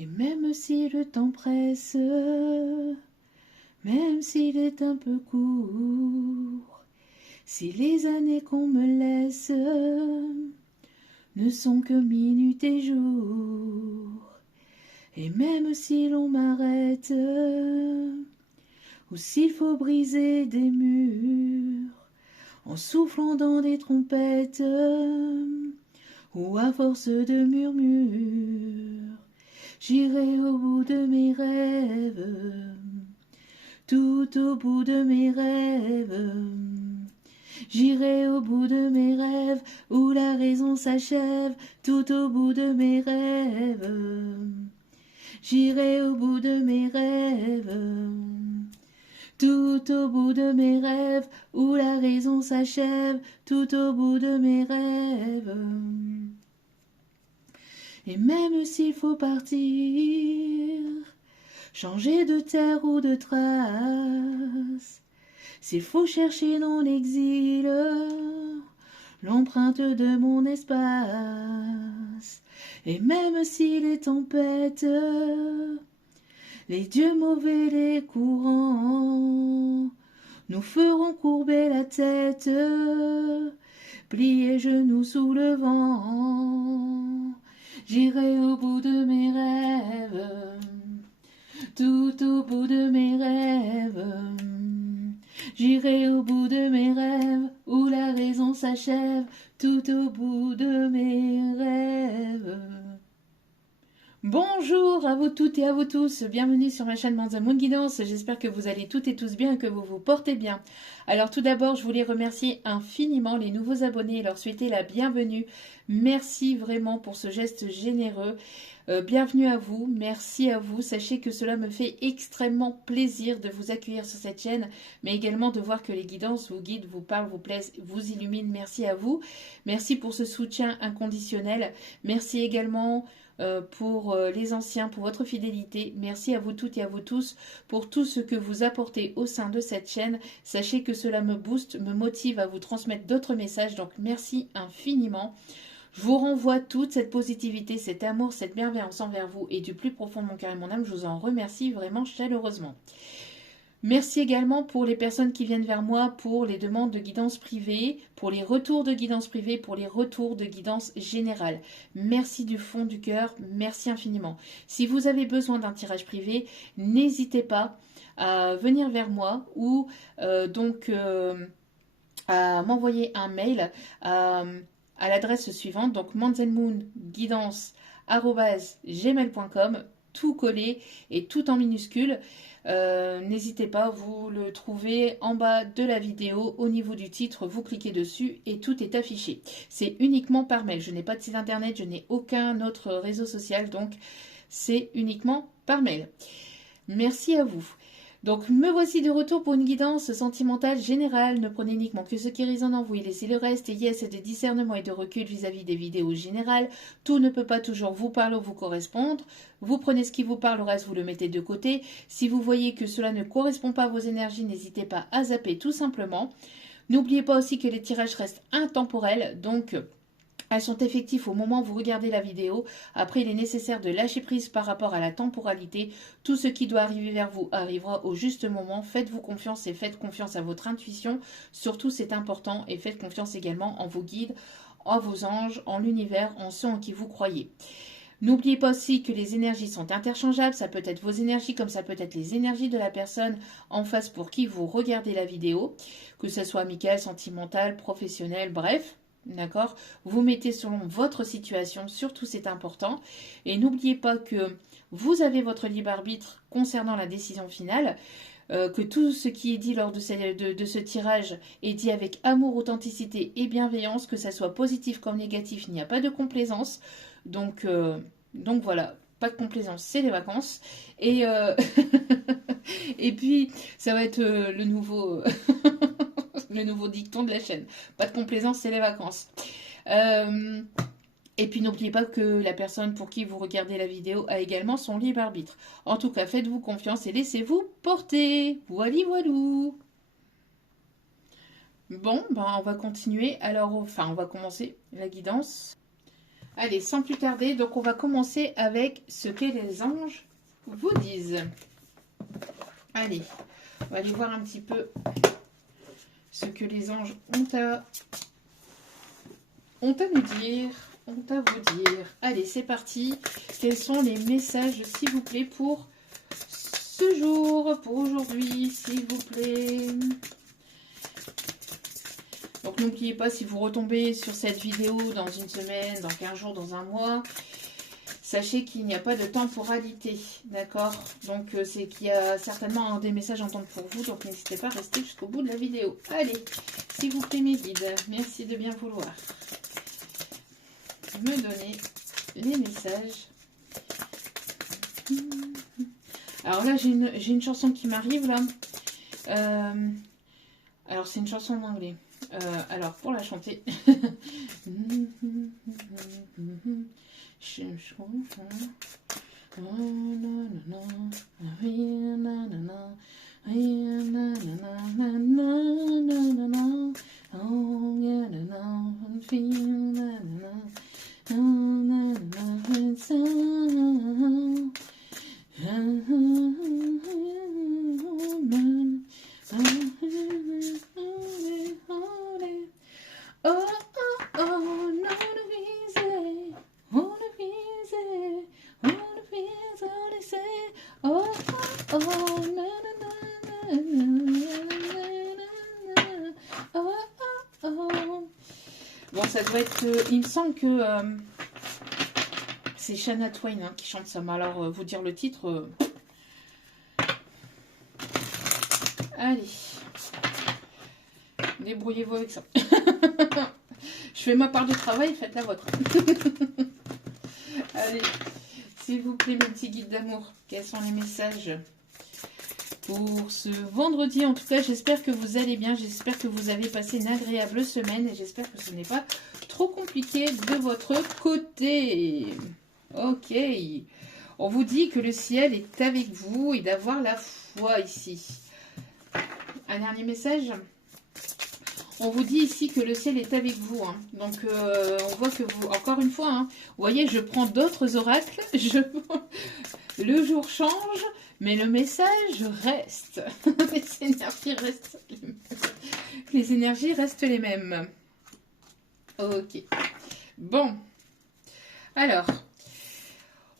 Et même si le temps presse, même s'il est un peu court, si les années qu'on me laisse ne sont que minutes et jours, et même si l'on m'arrête, ou s'il faut briser des murs, en soufflant dans des trompettes, ou à force de murmures, j'irai au bout de mes rêves, tout au bout de mes rêves. J'irai au bout de mes rêves, où la raison s'achève, tout au bout de mes rêves. J'irai au bout de mes rêves, tout au bout de mes rêves, où la raison s'achève, tout au bout de mes rêves. Et même s'il faut partir, changer de terre ou de trace, s'il faut chercher dans l'exil l'empreinte de mon espace, et même si les tempêtes, les dieux mauvais, les courants, nous ferons courber la tête, plier genoux sous le vent, j'irai au bout de mes rêves, tout au bout de mes rêves. J'irai au bout de mes rêves, où la raison s'achève, tout au bout de mes rêves. Bonjour à vous toutes et à vous tous, bienvenue sur ma chaîne Manza Moon Guidance, j'espère que vous allez toutes et tous bien et que vous vous portez bien. Alors tout d'abord, je voulais remercier infiniment les nouveaux abonnés et leur souhaiter la bienvenue. Merci vraiment pour ce geste généreux. Bienvenue à vous, merci à vous. Sachez que cela me fait extrêmement plaisir de vous accueillir sur cette chaîne, mais également de voir que les guidances vous guident, vous parlent, vous plaisent, vous illuminent. Merci à vous. Merci pour ce soutien inconditionnel. Merci également pour les anciens, pour votre fidélité. Merci à vous toutes et à vous tous pour tout ce que vous apportez au sein de cette chaîne. Sachez que cela me booste, me motive à vous transmettre d'autres messages, donc merci infiniment. Je vous renvoie toute cette positivité, cet amour, cette bienveillance envers vous et du plus profond de mon cœur et de mon âme, je vous en remercie vraiment chaleureusement. Merci également pour les personnes qui viennent vers moi pour les demandes de guidance privée, pour les retours de guidance privée, pour les retours de guidance générale. Merci du fond du cœur, merci infiniment. Si vous avez besoin d'un tirage privé, n'hésitez pas à venir vers moi ou à m'envoyer un mail à l'adresse suivante, donc manzenmoonguidance@gmail.com, tout collé et tout en minuscule. N'hésitez pas, vous le trouvez en bas de la vidéo, au niveau du titre, vous cliquez dessus et tout est affiché. C'est uniquement par mail, je n'ai pas de site internet, je n'ai aucun autre réseau social, donc c'est uniquement par mail. Merci à vous. Donc me voici de retour pour une guidance sentimentale générale. Ne prenez uniquement que ce qui résonne en vous et laissez le reste. Ayez assez de discernement et de recul vis-à-vis des vidéos générales. Tout ne peut pas toujours vous parler ou vous correspondre. Vous prenez ce qui vous parle, le reste vous le mettez de côté. Si vous voyez que cela ne correspond pas à vos énergies, n'hésitez pas à zapper tout simplement. N'oubliez pas aussi que les tirages restent intemporels, donc elles sont effectives au moment où vous regardez la vidéo. Après, il est nécessaire de lâcher prise par rapport à la temporalité. Tout ce qui doit arriver vers vous arrivera au juste moment. Faites-vous confiance et faites confiance à votre intuition. Surtout, c'est important. Et faites confiance également en vos guides, en vos anges, en l'univers, en ceux en qui vous croyez. N'oubliez pas aussi que les énergies sont interchangeables. Ça peut être vos énergies comme ça peut être les énergies de la personne en face pour qui vous regardez la vidéo. Que ce soit amical, sentimental, professionnel, bref. D'accord? Vous mettez selon votre situation, surtout c'est important. Et n'oubliez pas que vous avez votre libre arbitre concernant la décision finale, que tout ce qui est dit lors de ce tirage est dit avec amour, authenticité et bienveillance, que ça soit positif comme négatif, il n'y a pas de complaisance. Donc voilà, pas de complaisance, c'est les vacances. Et, et puis, ça va être le nouveau... le nouveau dicton de la chaîne. Pas de complaisance, c'est les vacances. Et puis n'oubliez pas que la personne pour qui vous regardez la vidéo a également son libre arbitre. En tout cas, faites-vous confiance et laissez-vous porter. Voili voilou. Bon, ben on va continuer. Alors, on va commencer la guidance. Allez, sans plus tarder, donc on va commencer avec ce que les anges vous disent. Allez, on va aller voir un petit peu ce que les anges ont à nous dire, ont à vous dire. Allez, c'est parti. Quels sont les messages, s'il vous plaît, pour ce jour, pour aujourd'hui, s'il vous plaît? Donc, n'oubliez pas, si vous retombez sur cette vidéo dans une semaine, dans 15 jours, dans un mois, sachez qu'il n'y a pas de temporalité, d'accord? Donc, c'est qu'il y a certainement des messages à entendre pour vous, donc n'hésitez pas à rester jusqu'au bout de la vidéo. Allez, s'il vous plaît, mes guides, merci de bien vouloir me donner les messages. Alors là, j'ai une chanson qui m'arrive, là. Alors, c'est une chanson en anglais. Alors, pour la chanter... Bon, ça doit être... il me semble que c'est Shania Twain hein, qui chante ça. Mais alors, vous dire le titre... Allez. Débrouillez-vous avec ça. Je fais ma part de travail, faites la vôtre. Allez, s'il vous plaît, mes petits guides d'amour, quels sont les messages pour ce vendredi? En tout cas, j'espère que vous allez bien. J'espère que vous avez passé une agréable semaine. Et j'espère que ce n'est pas trop compliqué de votre côté. Ok. On vous dit que le ciel est avec vous et d'avoir la foi ici. Un dernier message. On vous dit ici que le ciel est avec vous. Hein. Donc, on voit que vous... Encore une fois, hein, vous voyez, je prends d'autres oracles. Le jour change, mais le message reste. Les énergies restent les mêmes. Ok. Bon. Alors...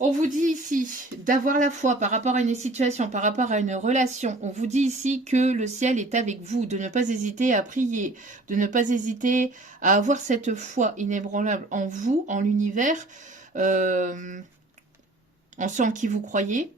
On vous dit ici d'avoir la foi par rapport à une situation, par rapport à une relation. On vous dit ici que le ciel est avec vous, de ne pas hésiter à prier, de ne pas hésiter à avoir cette foi inébranlable en vous, en l'univers, en ceux en qui vous croyez.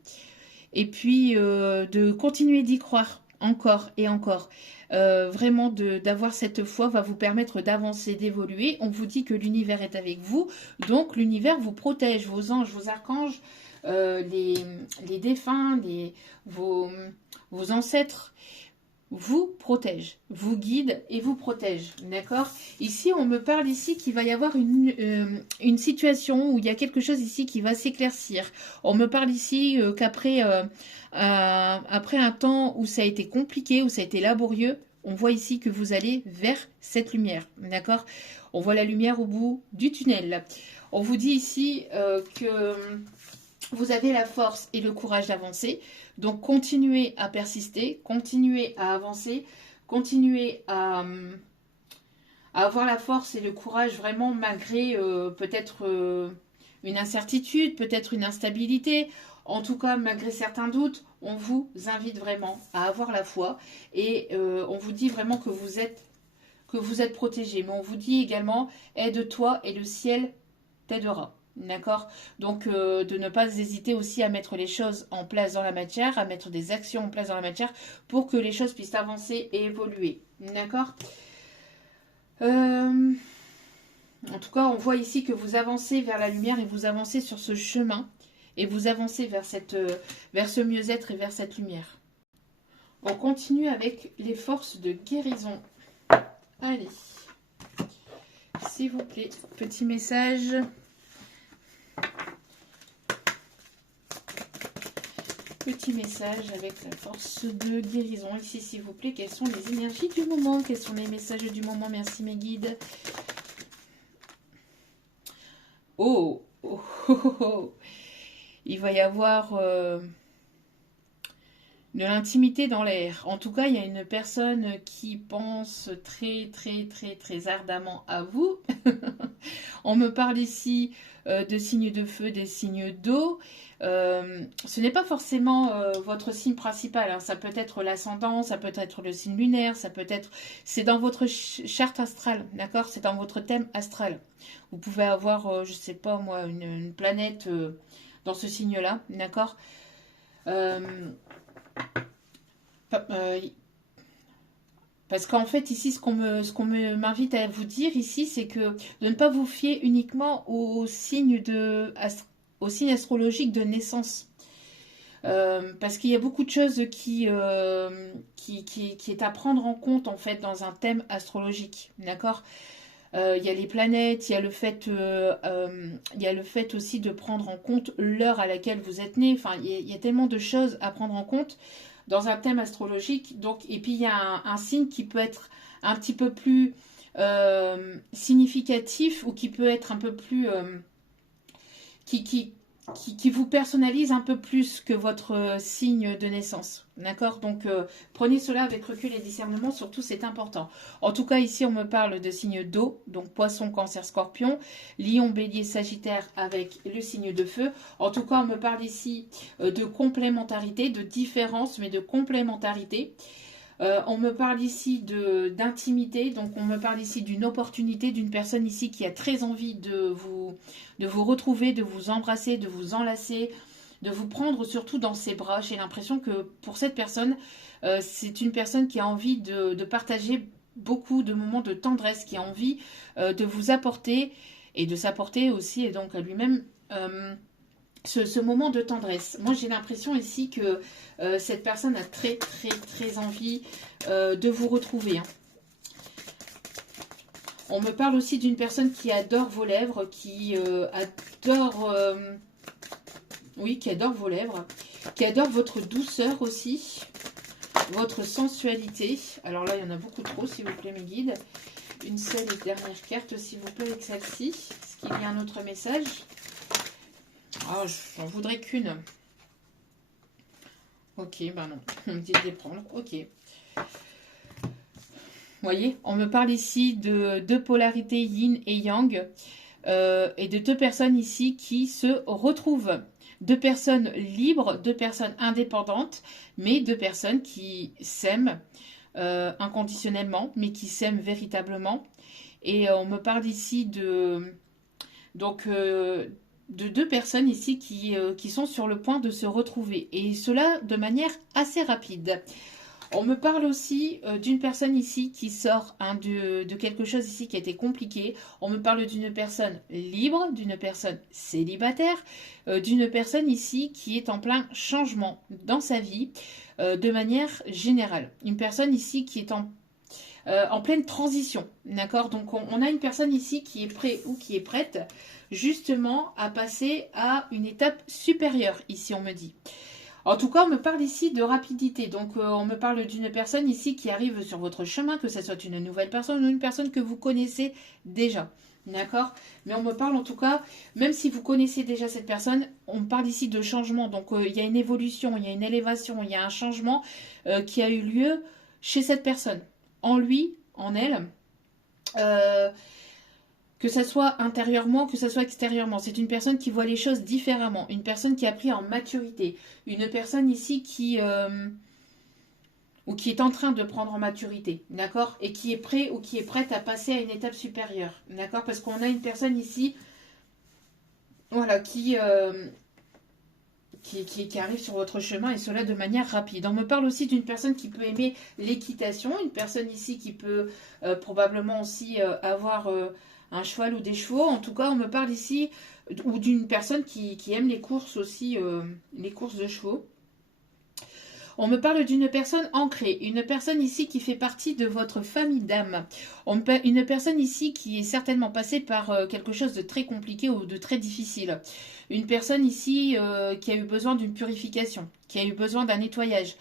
Et puis de continuer d'y croire encore et encore. Vraiment d'avoir cette foi va vous permettre d'avancer, d'évoluer. On vous dit que l'univers est avec vous, donc l'univers vous protège, vos anges, vos archanges, les défunts, vos ancêtres vous protègent, vous guident et vous protègent, d'accord? Ici, on me parle ici qu'il va y avoir une situation où il y a quelque chose ici qui va s'éclaircir. On me parle ici qu'après après un temps où ça a été compliqué, où ça a été laborieux, on voit ici que vous allez vers cette lumière, d'accord? On voit la lumière au bout du tunnel. On vous dit ici que vous avez la force et le courage d'avancer. Donc, continuez à persister, continuez à avancer, continuez à avoir la force et le courage vraiment malgré peut-être une incertitude, peut-être une instabilité. En tout cas, malgré certains doutes, on vous invite vraiment à avoir la foi et on vous dit vraiment que vous êtes protégé. Mais on vous dit également, aide-toi et le ciel t'aidera. D'accord? Donc, de ne pas hésiter aussi à mettre les choses en place dans la matière, à mettre des actions en place dans la matière pour que les choses puissent avancer et évoluer. D'accord? En tout cas, on voit ici que vous avancez vers la lumière et vous avancez sur ce chemin et vous avancez vers ce mieux-être et vers cette lumière. On continue avec les forces de guérison. Allez, s'il vous plaît, petit message. Petit message avec la force de guérison. Ici, s'il vous plaît, quelles sont les énergies du moment? Quels sont les messages du moment? Merci mes guides. Oh, oh, oh, oh, oh. Il va y avoir de l'intimité dans l'air. En tout cas, il y a une personne qui pense très, très, très, très ardemment à vous. On me parle ici de signes de feu, des signes d'eau. Ce n'est pas forcément votre signe principal, hein. Ça peut être l'ascendant, ça peut être le signe lunaire, ça peut être... C'est dans votre charte astrale, d'accord? C'est dans votre thème astral. Vous pouvez avoir, je ne sais pas moi, une planète dans ce signe-là, d'accord? Euh, euh, Parce qu'en fait, ici, m'invite à vous dire ici, c'est que de ne pas vous fier uniquement aux signes astrologiques de naissance. Parce qu'il y a beaucoup de choses qui est à prendre en compte en fait dans un thème astrologique, d'accord? Il y a les planètes, il y a le fait aussi de prendre en compte l'heure à laquelle vous êtes né. Enfin, il y a tellement de choses à prendre en compte dans un thème astrologique. Donc, et puis il y a un signe qui peut être un petit peu plus significatif ou qui peut être un peu plus qui, qui, qui vous personnalise un peu plus que votre signe de naissance. D'accord? Donc, prenez cela avec recul et discernement, surtout c'est important. En tout cas, ici, on me parle de signes d'eau, donc poisson, cancer, scorpion, lion, bélier, sagittaire avec le signe de feu. En tout cas, on me parle ici de complémentarité, de différence, mais de complémentarité. On me parle ici d'intimité, donc on me parle ici d'une opportunité, d'une personne ici qui a très envie de vous retrouver, de vous embrasser, de vous enlacer, de vous prendre surtout dans ses bras. J'ai l'impression que pour cette personne, c'est une personne qui a envie de partager beaucoup de moments de tendresse, qui a envie de vous apporter et de s'apporter aussi, et donc à lui-même. Ce moment de tendresse. Moi, j'ai l'impression ici que cette personne a très, très, très envie de vous retrouver, hein. On me parle aussi d'une personne qui adore vos lèvres, qui adore... oui, qui adore vos lèvres, qui adore votre douceur aussi, votre sensualité. Alors là, il y en a beaucoup trop, s'il vous plaît, mes guides. Une seule et dernière carte, s'il vous plaît, avec celle-ci. Est-ce qu'il y a un autre message? Ah, j'en voudrais qu'une. Ok, ben non. On me dit de les prendre. Ok. Vous voyez, on me parle ici de deux polarités yin et yang. Et de deux personnes ici qui se retrouvent. Deux personnes libres, deux personnes indépendantes, mais deux personnes qui s'aiment inconditionnellement, mais qui s'aiment véritablement. Et on me parle ici donc, de deux personnes ici qui sont sur le point de se retrouver. Et cela de manière assez rapide. On me parle aussi d'une personne ici qui sort de quelque chose ici qui a été compliqué. On me parle d'une personne libre, d'une personne célibataire, d'une personne ici qui est en plein changement dans sa vie de manière générale. Une personne ici qui est en pleine transition, d'accord? Donc on a une personne ici qui est prêt ou qui est prête justement à passer à une étape supérieure, ici on me dit. En tout cas, on me parle ici de rapidité. Donc, on me parle d'une personne ici qui arrive sur votre chemin, que ce soit une nouvelle personne ou une personne que vous connaissez déjà. D'accord? Mais on me parle en tout cas, même si vous connaissez déjà cette personne, on parle ici de changement. Donc, il y a une évolution, il y a une élévation, il y a un changement qui a eu lieu chez cette personne. En lui, en elle. Que ça soit intérieurement, que ça soit extérieurement. C'est une personne qui voit les choses différemment. Une personne qui a pris en maturité. Une personne ici ou qui est en train de prendre en maturité. D'accord? Et qui est prêt ou qui est prête à passer à une étape supérieure. D'accord? Parce qu'on a une personne ici, voilà, qui arrive sur votre chemin et cela de manière rapide. On me parle aussi d'une personne qui peut aimer l'équitation. Une personne ici qui peut probablement aussi avoir... un cheval ou des chevaux. En tout cas, on me parle ici ou d'une personne qui aime les courses aussi, les courses de chevaux. On me parle d'une personne ancrée, une personne ici qui fait partie de votre famille d'âme. Une personne ici qui est certainement passée par quelque chose de très compliqué ou de très difficile. Une personne ici qui a eu besoin d'une purification, qui a eu besoin d'un nettoyage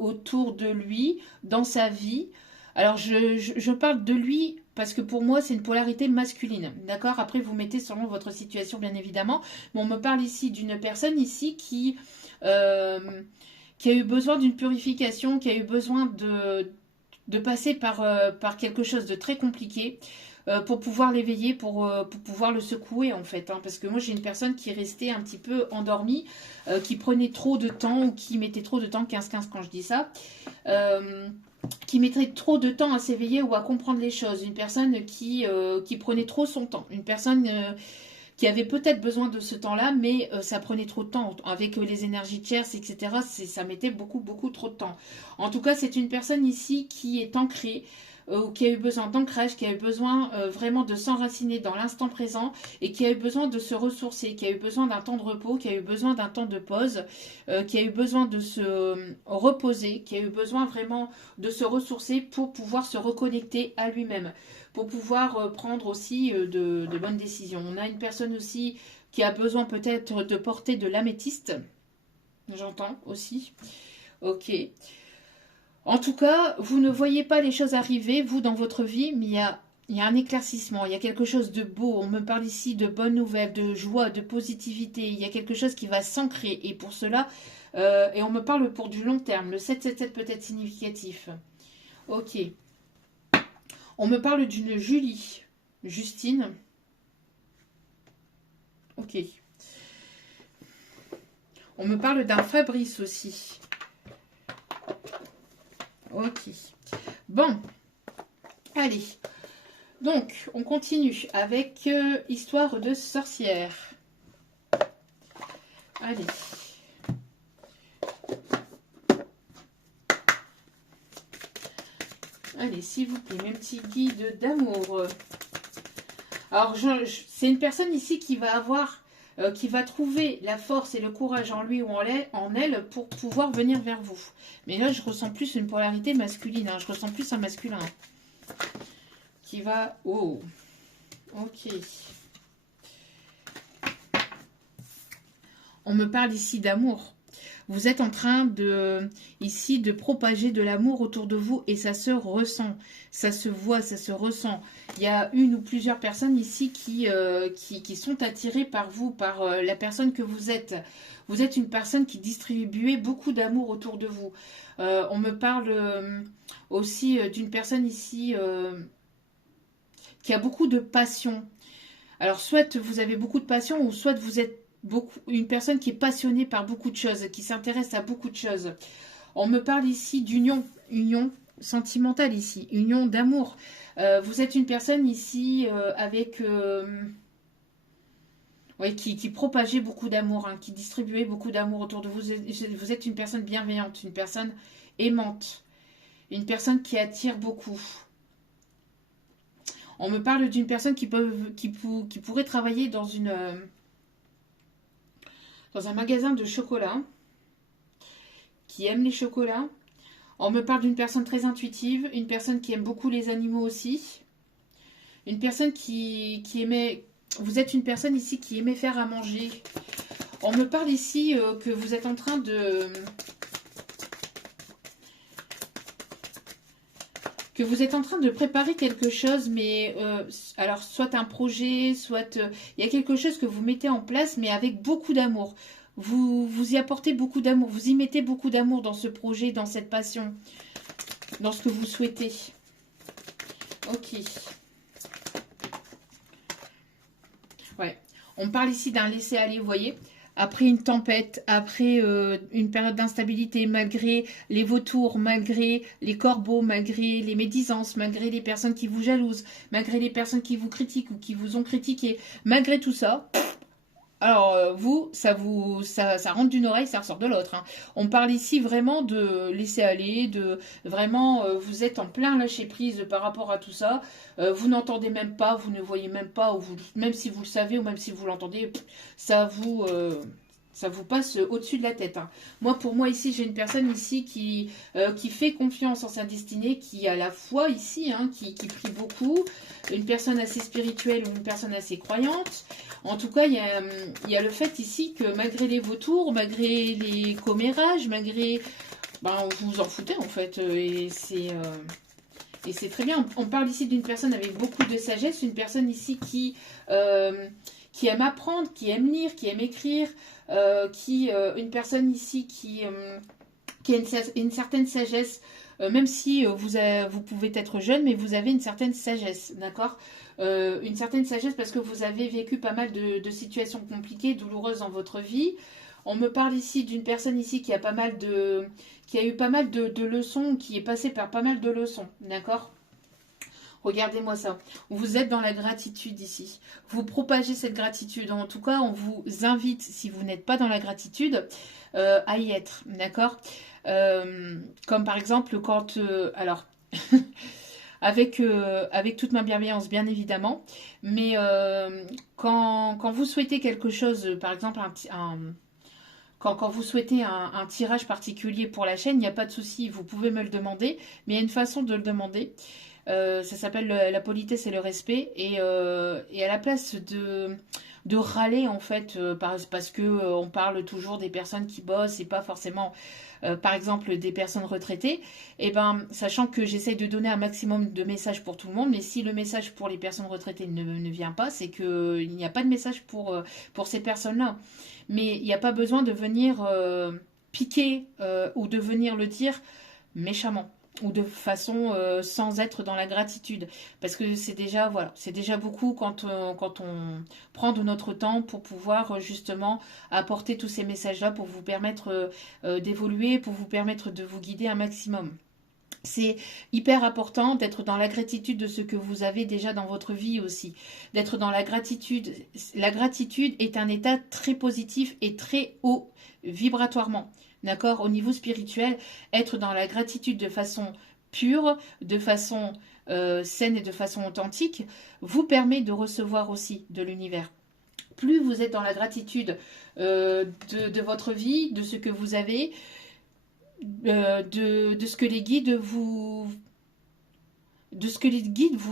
autour de lui, dans sa vie. Alors, je parle de lui parce que pour moi, c'est une polarité masculine. D'accord? Après, vous mettez selon votre situation, bien évidemment. Mais on me parle ici d'une personne ici qui a eu besoin d'une purification, qui a eu besoin de passer par quelque chose de très compliqué pour pouvoir l'éveiller, pour pouvoir le secouer en fait. Hein, parce que moi j'ai une personne qui restait un petit peu endormie, qui prenait trop de temps ou qui mettait trop de temps, 15-15 quand je dis ça, qui mettrait trop de temps à s'éveiller ou à comprendre les choses. Une personne qui prenait trop son temps. Une personne qui avait peut-être besoin de ce temps-là, mais ça prenait trop de temps. Avec les énergies tierces, etc., ça mettait beaucoup, beaucoup trop de temps. En tout cas, c'est une personne ici qui est ancrée, qui a eu besoin d'ancrage, qui a eu besoin vraiment de s'enraciner dans l'instant présent et qui a eu besoin de se ressourcer, qui a eu besoin d'un temps de repos, qui a eu besoin d'un temps de pause, qui a eu besoin de se reposer, qui a eu besoin vraiment de se ressourcer pour pouvoir se reconnecter à lui-même, pour pouvoir prendre aussi de bonnes décisions. On a une personne aussi qui a besoin peut-être de porter de l'améthyste, j'entends aussi. Ok. En tout cas, vous ne voyez pas les choses arriver, vous, dans votre vie, mais il y a un éclaircissement, il y a quelque chose de beau. On me parle ici de bonnes nouvelles, de joie, de positivité. Il y a quelque chose qui va s'ancrer. Et pour cela, et on me parle pour du long terme. Le 777 peut être significatif. Ok. On me parle d'une Julie. Justine. Ok. On me parle d'un Fabrice aussi. Ok. Bon. Allez. Donc, on continue avec Histoire de sorcière. Allez. Allez, s'il vous plaît, mes petits guides d'amour. Alors, c'est une personne ici qui va avoir, qui va trouver la force et le courage en lui ou en elle pour pouvoir venir vers vous. Mais là, je ressens plus une polarité masculine. Hein. Je ressens plus un masculin. Qui va... Oh, ok. On me parle ici d'amour. Vous êtes en train ici de propager de l'amour autour de vous et ça se ressent, ça se voit, ça se ressent. Il y a une ou plusieurs personnes ici qui sont attirées par vous, par la personne que vous êtes. Vous êtes une personne qui distribuez beaucoup d'amour autour de vous. On me parle aussi d'une personne ici qui a beaucoup de passion. Alors soit vous avez beaucoup de passion ou soit vous êtes une personne qui est passionnée par beaucoup de choses, qui s'intéresse à beaucoup de choses. On me parle ici d'union, union sentimentale ici, union d'amour. Vous êtes une personne ici avec... oui, qui propageait beaucoup d'amour, hein, qui distribuait beaucoup d'amour autour de vous. Vous êtes une personne bienveillante, une personne aimante, une personne qui attire beaucoup. On me parle d'une personne qui pourrait travailler dans un magasin de chocolat, qui aime les chocolats. On me parle d'une personne très intuitive, une personne qui aime beaucoup les animaux aussi, une personne qui aimait... Vous êtes une personne ici qui aimait faire à manger. On me parle ici que vous êtes en train de... que vous êtes en train de préparer quelque chose, mais alors soit un projet, soit il y a quelque chose que vous mettez en place, mais avec beaucoup d'amour. Vous y apportez beaucoup d'amour, vous y mettez beaucoup d'amour dans ce projet, dans cette passion, dans ce que vous souhaitez. Ok. Ouais. On parle ici d'un laisser-aller, vous voyez. Après une tempête, après une période d'instabilité, malgré les vautours, malgré les corbeaux, malgré les médisances, malgré les personnes qui vous jalousent, malgré les personnes qui vous critiquent ou qui vous ont critiqué, malgré tout ça, alors vous, ça rentre d'une oreille, ça ressort de l'autre. Hein. On parle ici vraiment de laisser aller, de vraiment, vous êtes en plein lâcher prise par rapport à tout ça. Vous n'entendez même pas, vous ne voyez même pas, ou même si vous le savez ou même si vous l'entendez, ça vous passe au-dessus de la tête. Hein. Pour moi ici, j'ai une personne ici qui fait confiance en sa destinée, qui a la foi ici, hein, qui prie beaucoup, une personne assez spirituelle ou une personne assez croyante. En tout cas, il y a le fait ici que malgré les vautours, malgré les commérages, malgré... Ben, vous vous en foutez en fait. Et Et c'est très bien. On parle ici d'une personne avec beaucoup de sagesse, une personne ici qui aime apprendre, qui aime lire, qui aime écrire, une personne ici qui a une certaine sagesse, même si vous pouvez être jeune, mais vous avez une certaine sagesse, d'accord? Une certaine sagesse parce que vous avez vécu pas mal de situations compliquées, douloureuses dans votre vie. On me parle ici d'une personne ici qui a eu pas mal de leçons, qui est passée par pas mal de leçons, d'accord? Regardez-moi ça. Vous êtes dans la gratitude ici. Vous propagez cette gratitude. En tout cas, on vous invite, si vous n'êtes pas dans la gratitude, à y être, d'accord? Comme par exemple, quand... alors... avec toute ma bienveillance, bien évidemment. Mais quand vous souhaitez quelque chose, par exemple, quand vous souhaitez un tirage particulier pour la chaîne, il n'y a pas de souci, vous pouvez me le demander. Mais il y a une façon de le demander. Ça s'appelle la politesse et le respect. Et à la place de râler, en fait, parce que on parle toujours des personnes qui bossent et pas forcément... par exemple des personnes retraitées, et ben, sachant que j'essaye de donner un maximum de messages pour tout le monde, mais si le message pour les personnes retraitées ne vient pas, c'est qu'il n'y a pas de message pour ces personnes-là. Mais il n'y a pas besoin de venir piquer ou de venir le dire méchamment ou de façon sans être dans la gratitude, parce que c'est déjà voilà, c'est déjà beaucoup quand on prend de notre temps pour pouvoir justement apporter tous ces messages-là pour vous permettre d'évoluer, pour vous permettre de vous guider un maximum. C'est hyper important d'être dans la gratitude de ce que vous avez déjà dans votre vie aussi. D'être dans la gratitude. La gratitude est un état très positif et très haut vibratoirement. D'accord? Au niveau spirituel, être dans la gratitude de façon pure, de façon saine et de façon authentique, vous permet de recevoir aussi de l'univers. Plus vous êtes dans la gratitude de votre vie, de ce que vous avez, de ce que les guides vous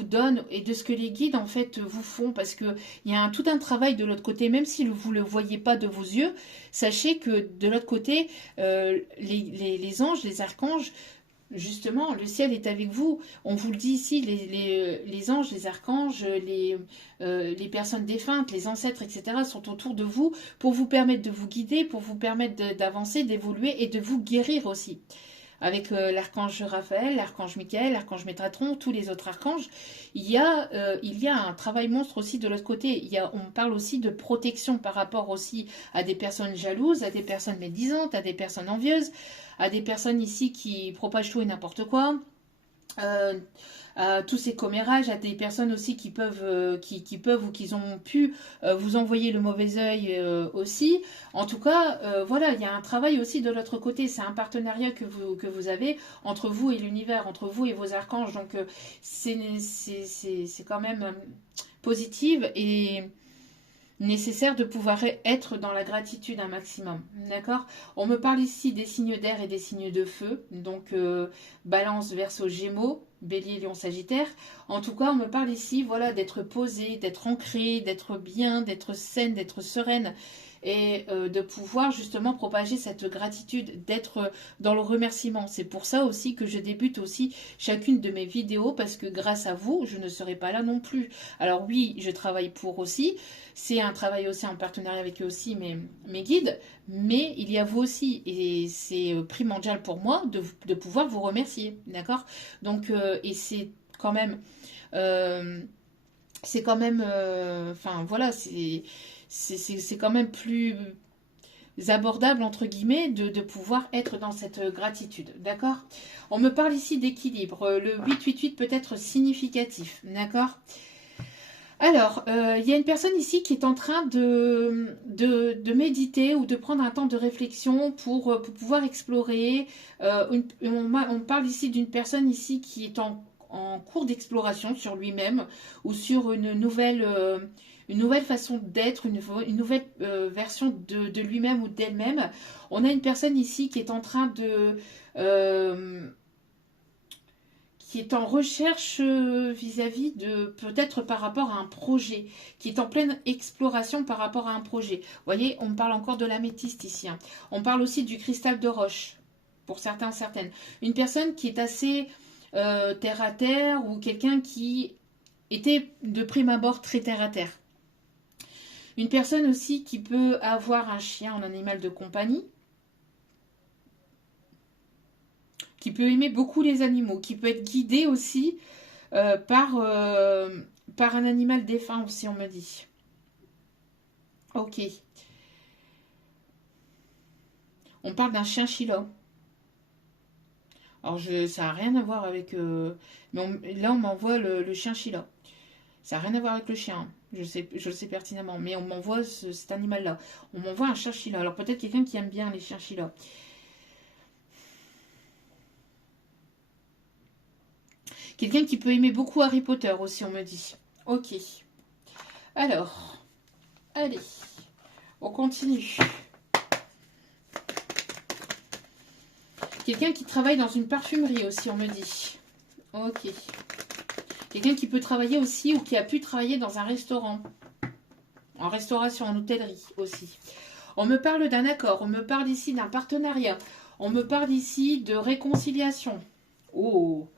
donnent et de ce que les guides en fait vous font, parce que il y a tout un travail de l'autre côté, même si vous le voyez pas de vos yeux, sachez que de l'autre côté les anges, les archanges, justement, le ciel est avec vous. On vous le dit ici, les anges, les archanges, les personnes défuntes, les ancêtres, etc. sont autour de vous pour vous permettre de vous guider, pour vous permettre d'avancer, d'évoluer et de vous guérir aussi. Avec l'archange Raphaël, l'archange Michael, l'archange Métatron, tous les autres archanges, il y a un travail monstre aussi de l'autre côté. On parle aussi de protection par rapport aussi à des personnes jalouses, à des personnes médisantes, à des personnes envieuses, à des personnes ici qui propagent tout et n'importe quoi. À tous ces commérages, à des personnes aussi qui peuvent ou qui ont pu vous envoyer le mauvais œil aussi. En tout cas, voilà, il y a un travail aussi de l'autre côté. C'est un partenariat que vous avez entre vous et l'univers, entre vous et vos archanges. Donc, c'est quand même positive et nécessaire de pouvoir être dans la gratitude un maximum. D'accord? On me parle ici des signes d'air et des signes de feu. Donc, Balance, Verseau, Gémeaux, Bélier, Lion, Sagittaire. En tout cas, on me parle ici, voilà, d'être posée, d'être ancrée, d'être bien, d'être saine, d'être sereine et de pouvoir justement propager cette gratitude, d'être dans le remerciement. C'est pour ça aussi que je débute aussi chacune de mes vidéos, parce que grâce à vous, je ne serais pas là non plus. Alors oui, je travaille pour aussi, c'est un travail aussi en partenariat avec eux aussi, mes guides, mais il y a vous aussi, et c'est primordial pour moi de pouvoir vous remercier, d'accord? Donc, et c'est quand même... enfin voilà, c'est quand même plus abordable entre guillemets de pouvoir être dans cette gratitude, d'accord? On me parle ici d'équilibre. Le 888 peut être significatif, d'accord? Alors, il y a une personne ici qui est en train de méditer ou de prendre un temps de réflexion pour pouvoir explorer. On parle ici d'une personne ici qui est en cours d'exploration sur lui-même ou sur une nouvelle façon d'être, une nouvelle version de lui-même ou d'elle-même. On a une personne ici qui est en train qui est en recherche vis-à-vis de, peut-être par rapport à un projet, qui est en pleine exploration par rapport à un projet. Vous voyez, on me parle encore de l'améthyste ici. On parle aussi du cristal de roche, pour certains, certaines. Une personne qui est assez terre à terre ou quelqu'un qui était de prime abord très terre à terre. Une personne aussi qui peut avoir un chien en animal de compagnie, qui peut aimer beaucoup les animaux, qui peut être guidé aussi par un animal défunt aussi, on me dit. Ok. On parle d'un chinchilla. Alors, ça n'a rien à voir avec... mais là, on m'envoie le chinchilla. Ça n'a rien à voir avec le chien. Je le sais pertinemment. Mais on m'envoie cet animal-là. On m'envoie un chinchilla. Alors, peut-être quelqu'un qui aime bien les chinchillas. Quelqu'un qui peut aimer beaucoup Harry Potter aussi, on me dit. Ok. Alors, allez. On continue. Quelqu'un qui travaille dans une parfumerie aussi, on me dit. Ok. Quelqu'un qui peut travailler aussi ou qui a pu travailler dans un restaurant. En restauration, en hôtellerie aussi. On me parle d'un accord. On me parle ici d'un partenariat. On me parle ici de réconciliation. Oh.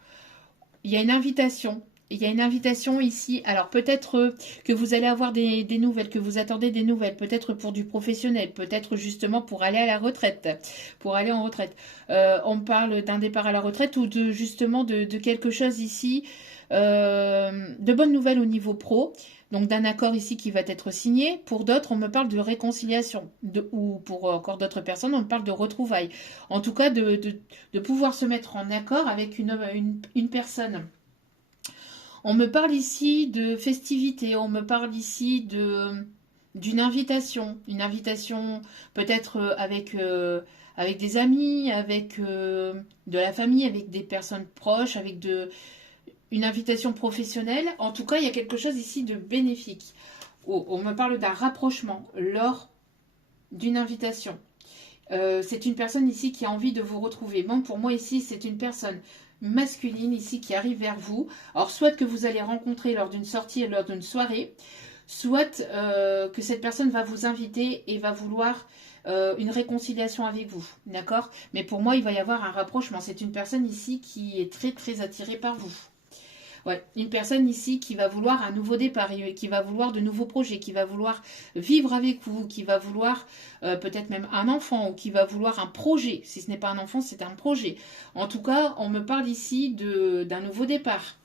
Il y a une invitation. Il y a une invitation ici. Alors peut-être que vous allez avoir des nouvelles, que vous attendez des nouvelles. Peut-être pour du professionnel. Peut-être justement pour aller à la retraite. Pour aller en retraite. On parle d'un départ à la retraite ou de justement de quelque chose ici. De bonnes nouvelles au niveau pro. Donc d'un accord ici qui va être signé. Pour d'autres, on me parle de réconciliation. Ou pour encore d'autres personnes, on me parle de retrouvailles. En tout cas, de pouvoir se mettre en accord avec une personne. On me parle ici de festivités, on me parle ici d'une invitation. Une invitation peut-être avec des amis, avec de la famille, avec des personnes proches, avec une invitation professionnelle. En tout cas, il y a quelque chose ici de bénéfique. On me parle d'un rapprochement lors d'une invitation. C'est une personne ici qui a envie de vous retrouver. Bon, pour moi ici, c'est une personne masculine ici qui arrive vers vous. Alors, soit que vous allez rencontrer lors d'une sortie, lors d'une soirée, soit que cette personne va vous inviter et va vouloir une réconciliation avec vous. D'accord? Mais pour moi, il va y avoir un rapprochement. C'est une personne ici qui est très, très attirée par vous. Ouais, une personne ici qui va vouloir un nouveau départ, qui va vouloir de nouveaux projets, qui va vouloir vivre avec vous, qui va vouloir peut-être même un enfant ou qui va vouloir un projet. Si ce n'est pas un enfant, c'est un projet. En tout cas, on me parle ici d'un nouveau départ.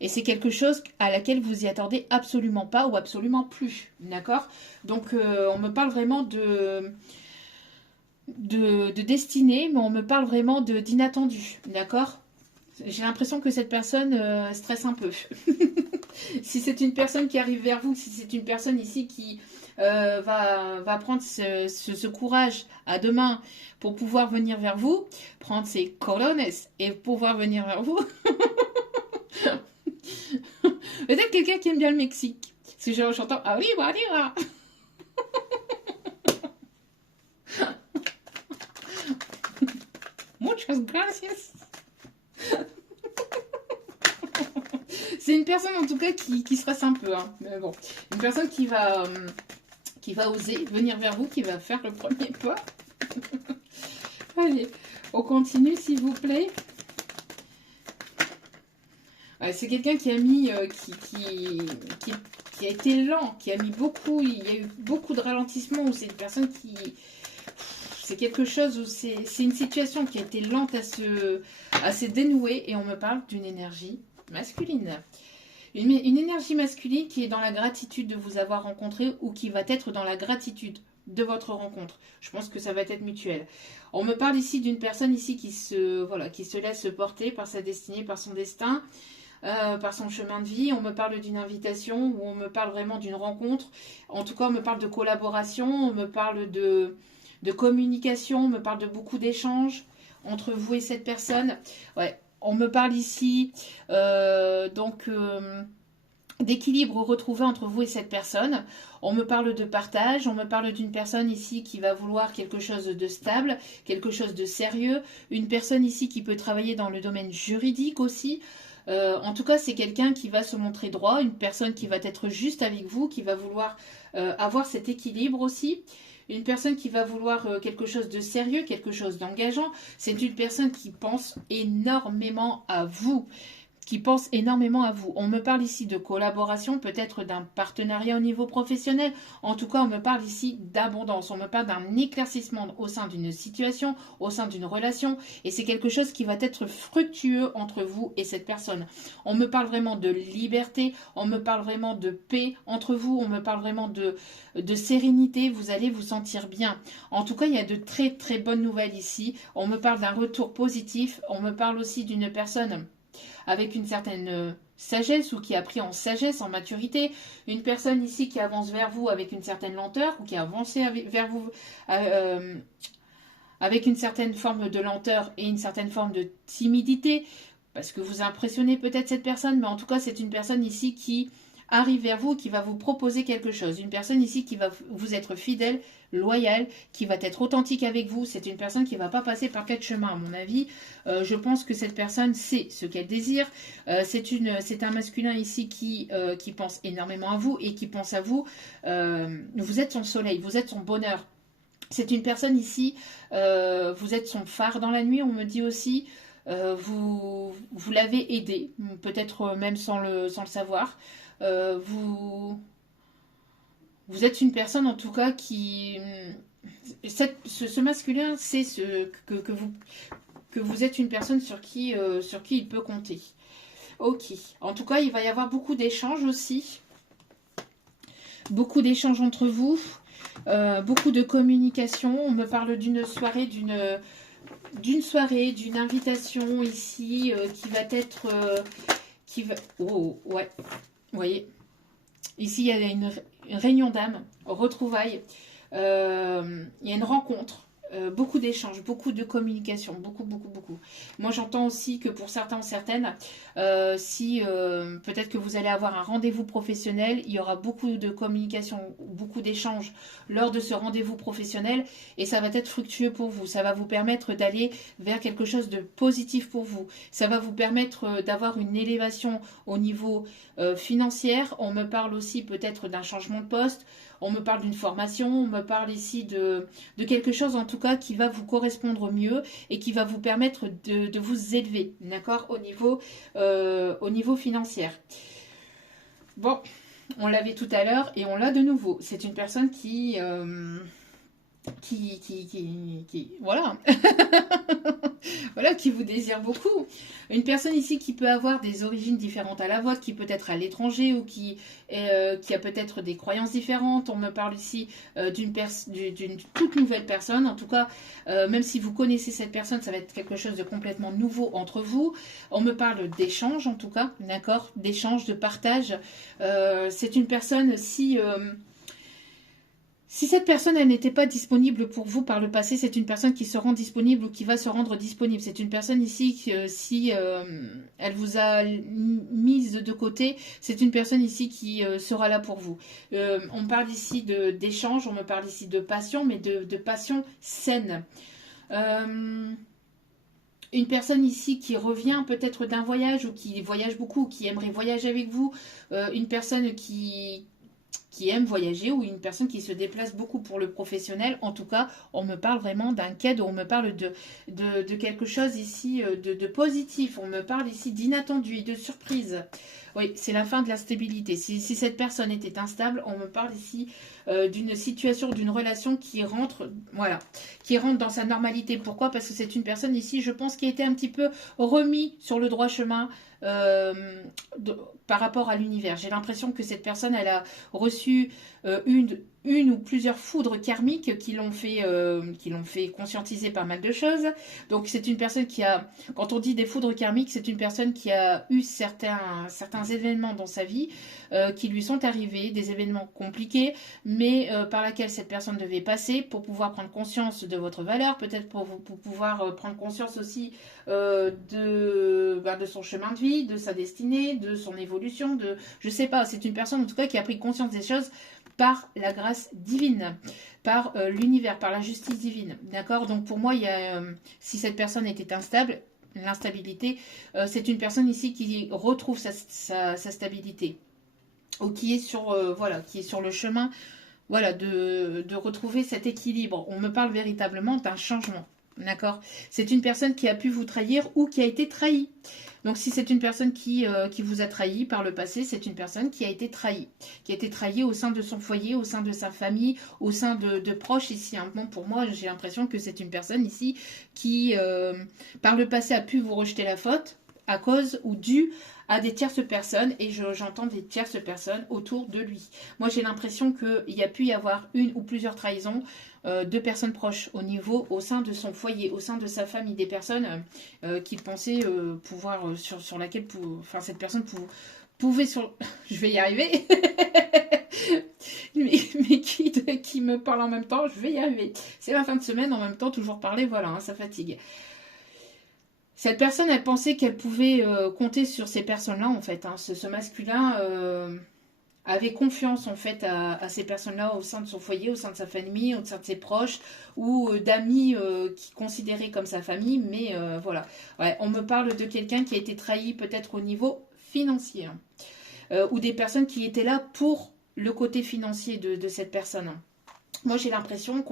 Et c'est quelque chose à laquelle vous y attendez absolument pas ou absolument plus. D'accord? Donc, on me parle vraiment de destinée, mais on me parle vraiment d'inattendu. D'accord? J'ai l'impression que cette personne stresse un peu. Si c'est une personne qui arrive vers vous, si c'est une personne ici qui va prendre ce courage à deux mains pour pouvoir venir vers vous, prendre ses colones et pouvoir venir vers vous. Peut-être quelqu'un qui aime bien le Mexique. Parce que j'entends arriba, arriba. Muchas gracias. C'est une personne en tout cas qui stresse un peu. Hein. Mais bon, une personne qui va oser venir vers vous, qui va faire le premier pas. Allez, on continue s'il vous plaît. C'est quelqu'un qui a mis, qui a été lent, qui a mis beaucoup, il y a eu beaucoup de ralentissement. C'est une personne qui... C'est quelque chose où c'est une situation qui a été lente à se dénouer et on me parle d'une énergie masculine. Une énergie masculine qui est dans la gratitude de vous avoir rencontré ou qui va être dans la gratitude de votre rencontre. Je pense que ça va être mutuel. On me parle ici d'une personne ici qui se laisse porter par sa destinée, par son destin, par son chemin de vie. On me parle d'une invitation ou on me parle vraiment d'une rencontre. En tout cas, on me parle de collaboration, on me parle de communication, on me parle de beaucoup d'échanges entre vous et cette personne. Ouais, on me parle ici d'équilibre retrouvé entre vous et cette personne. On me parle de partage, on me parle d'une personne ici qui va vouloir quelque chose de stable, quelque chose de sérieux, une personne ici qui peut travailler dans le domaine juridique aussi. En tout cas, c'est quelqu'un qui va se montrer droit, une personne qui va être juste avec vous, qui va vouloir avoir cet équilibre aussi. Une personne qui va vouloir quelque chose de sérieux, quelque chose d'engageant. C'est une personne qui pense énormément à vous. Qui pense énormément à vous. On me parle ici de collaboration, peut-être d'un partenariat au niveau professionnel. En tout cas, on me parle ici d'abondance. On me parle d'un éclaircissement au sein d'une situation, au sein d'une relation. Et c'est quelque chose qui va être fructueux entre vous et cette personne. On me parle vraiment de liberté. On me parle vraiment de paix entre vous. On me parle vraiment de sérénité. Vous allez vous sentir bien. En tout cas, il y a de très très bonnes nouvelles ici. On me parle d'un retour positif. On me parle aussi d'une personne avec une certaine sagesse ou qui a pris en sagesse, en maturité. Une personne ici qui avance vers vous avec une certaine lenteur ou qui a avancé vers vous avec une certaine forme de lenteur et une certaine forme de timidité, parce que vous impressionnez peut-être cette personne, mais en tout cas c'est une personne ici qui arrive vers vous, qui va vous proposer quelque chose. Une personne ici qui va vous être fidèle, loyale, qui va être authentique avec vous. C'est une personne qui ne va pas passer par quatre chemins, à mon avis. Je pense que cette personne sait ce qu'elle désire. C'est un masculin ici qui pense énormément à vous et qui pense à vous. Vous êtes son soleil, vous êtes son bonheur. C'est une personne ici, vous êtes son phare dans la nuit, on me dit aussi. Vous l'avez aidé, peut-être même sans le savoir. Vous êtes une personne en tout cas qui... ce masculin sait que vous êtes une personne sur qui il peut compter. Ok. En tout cas, il va y avoir beaucoup d'échanges aussi. Beaucoup d'échanges entre vous. Beaucoup de communication. On me parle d'une soirée, d'une invitation ici qui va être... Oh, ouais. Vous voyez, ici il y a une réunion d'âme, retrouvailles, il y a une rencontre, beaucoup d'échanges, beaucoup de communication, beaucoup. Moi j'entends aussi que pour certains, certaines, si peut-être que vous allez avoir un rendez-vous professionnel, il y aura beaucoup de communication, beaucoup d'échanges lors de ce rendez-vous professionnel et ça va être fructueux pour vous. Ça va vous permettre d'aller vers quelque chose de positif pour vous. Ça va vous permettre d'avoir une élévation au niveau financier. On me parle aussi peut-être d'un changement de poste. On me parle d'une formation, on me parle ici de quelque chose en tout cas qui va vous correspondre mieux et qui va vous permettre de vous élever, d'accord, au niveau financier. Bon, on l'avait tout à l'heure et on l'a de nouveau. C'est une personne qui voilà. Voilà, qui vous désire beaucoup. Une personne ici qui peut avoir des origines différentes à la vôtre, qui peut être à l'étranger ou qui a peut-être des croyances différentes. On me parle ici d'une toute nouvelle personne. En tout cas, même si vous connaissez cette personne, ça va être quelque chose de complètement nouveau entre vous. On me parle d'échange, en tout cas, d'accord, d'échange, de partage. C'est une personne si cette personne, elle n'était pas disponible pour vous par le passé, c'est une personne qui se rend disponible ou qui va se rendre disponible. C'est une personne ici qui, si elle vous a mise de côté, c'est une personne ici qui sera là pour vous. On me parle ici d'échange, on me parle ici de passion, mais de passion saine. Une personne ici qui revient peut-être d'un voyage ou qui voyage beaucoup, ou qui aimerait voyager avec vous. Une personne qui aime voyager ou une personne qui se déplace beaucoup pour le professionnel. En tout cas, on me parle vraiment d'un cadeau, on me parle de quelque chose ici de positif, on me parle ici d'inattendu et de surprise. Oui, c'est la fin de la stabilité. Si cette personne était instable, on me parle ici d'une situation, d'une relation qui rentre dans sa normalité. Pourquoi? Parce que c'est une personne ici, je pense, qui a été un petit peu remis sur le droit chemin par rapport à l'univers. J'ai l'impression que cette personne, elle a reçu une ou plusieurs foudres karmiques qui l'ont fait conscientiser pas mal de choses. Donc c'est une personne qui a, quand on dit des foudres karmiques, c'est une personne qui a eu certains événements dans sa vie qui lui sont arrivés, des événements compliqués, mais par laquelle cette personne devait passer pour pouvoir prendre conscience de votre valeur, peut-être pour pouvoir prendre conscience aussi de son chemin de vie, de sa destinée, de son évolution, je sais pas, c'est une personne en tout cas qui a pris conscience des choses par la grâce divine, par l'univers, par la justice divine. D'accord? Donc pour moi, si cette personne était instable, l'instabilité, c'est une personne ici qui retrouve sa stabilité ou qui est sur le chemin voilà, de retrouver cet équilibre. On me parle véritablement d'un changement. D'accord? C'est une personne qui a pu vous trahir ou qui a été trahie. Donc si c'est une personne qui vous a trahi par le passé, c'est une personne qui a été trahie. Qui a été trahie au sein de son foyer, au sein de sa famille, au sein de proches ici. Hein. Bon, pour moi, j'ai l'impression que c'est une personne ici qui, par le passé, a pu vous rejeter la faute à cause ou dû à des tierces personnes, et j'entends des tierces personnes autour de lui. Moi, j'ai l'impression qu'il y a pu y avoir une ou plusieurs trahisons de personnes proches au sein de son foyer, au sein de sa famille, des personnes qu'il pensait pouvoir, sur laquelle, enfin, cette personne pouvait je vais y arriver. mais qui me parle en même temps, je vais y arriver. C'est la fin de semaine, en même temps, toujours parler, voilà, hein, ça fatigue. Cette personne, elle pensait qu'elle pouvait compter sur ces personnes-là, en fait. Hein. Ce masculin avait confiance, en fait, à ces personnes-là au sein de son foyer, au sein de sa famille, au sein de ses proches, ou d'amis qui considéraient comme sa famille. Mais voilà. Ouais, on me parle de quelqu'un qui a été trahi peut-être au niveau financier. Hein. Ou des personnes qui étaient là pour le côté financier de cette personne. Hein. Moi, j'ai l'impression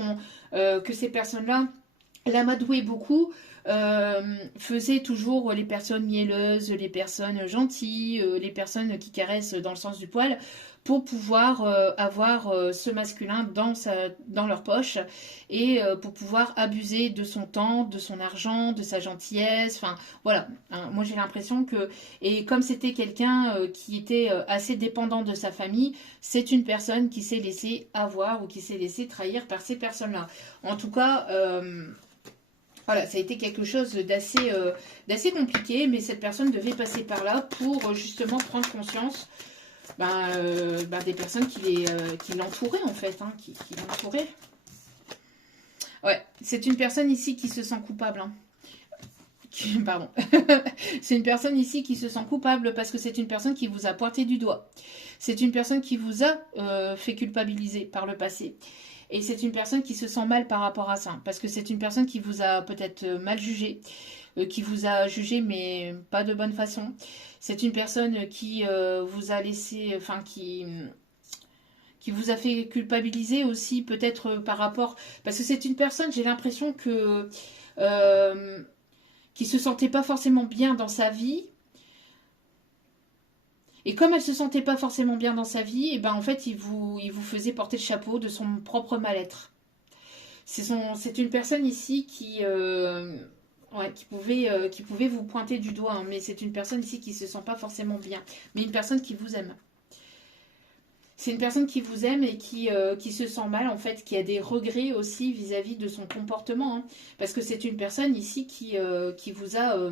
que ces personnes-là l'amadouaient beaucoup, faisait toujours les personnes mielleuses, les personnes gentilles, les personnes qui caressent dans le sens du poil, pour pouvoir avoir ce masculin dans leur poche et pour pouvoir abuser de son temps, de son argent, de sa gentillesse. Enfin, voilà. Hein, moi, j'ai l'impression que... Et comme c'était quelqu'un qui était assez dépendant de sa famille, c'est une personne qui s'est laissée avoir ou qui s'est laissée trahir par ces personnes-là. En tout cas... voilà, ça a été quelque chose d'assez compliqué, mais cette personne devait passer par là pour justement prendre conscience des personnes qui l'entouraient en fait, hein, qui l'entouraient. Ouais, c'est une personne ici qui se sent coupable. Hein. Pardon. C'est une personne ici qui se sent coupable parce que c'est une personne qui vous a pointé du doigt. C'est une personne qui vous a fait culpabiliser par le passé. Et c'est une personne qui se sent mal par rapport à ça. Parce que c'est une personne qui vous a peut-être mal jugé. Qui vous a jugé, mais pas de bonne façon. C'est une personne qui vous a laissé... Enfin, qui vous a fait culpabiliser aussi, peut-être par rapport... Parce que c'est une personne, j'ai l'impression que... qui se sentait pas forcément bien dans sa vie. Et comme elle se sentait pas forcément bien dans sa vie, et ben en fait, il vous faisait porter le chapeau de son propre mal-être. C'est une personne ici qui pouvait vous pointer du doigt, hein, mais c'est une personne ici qui se sent pas forcément bien, mais une personne qui vous aime. C'est une personne qui vous aime et qui se sent mal, en fait, qui a des regrets aussi vis-à-vis de son comportement. Hein, parce que c'est une personne ici qui vous a...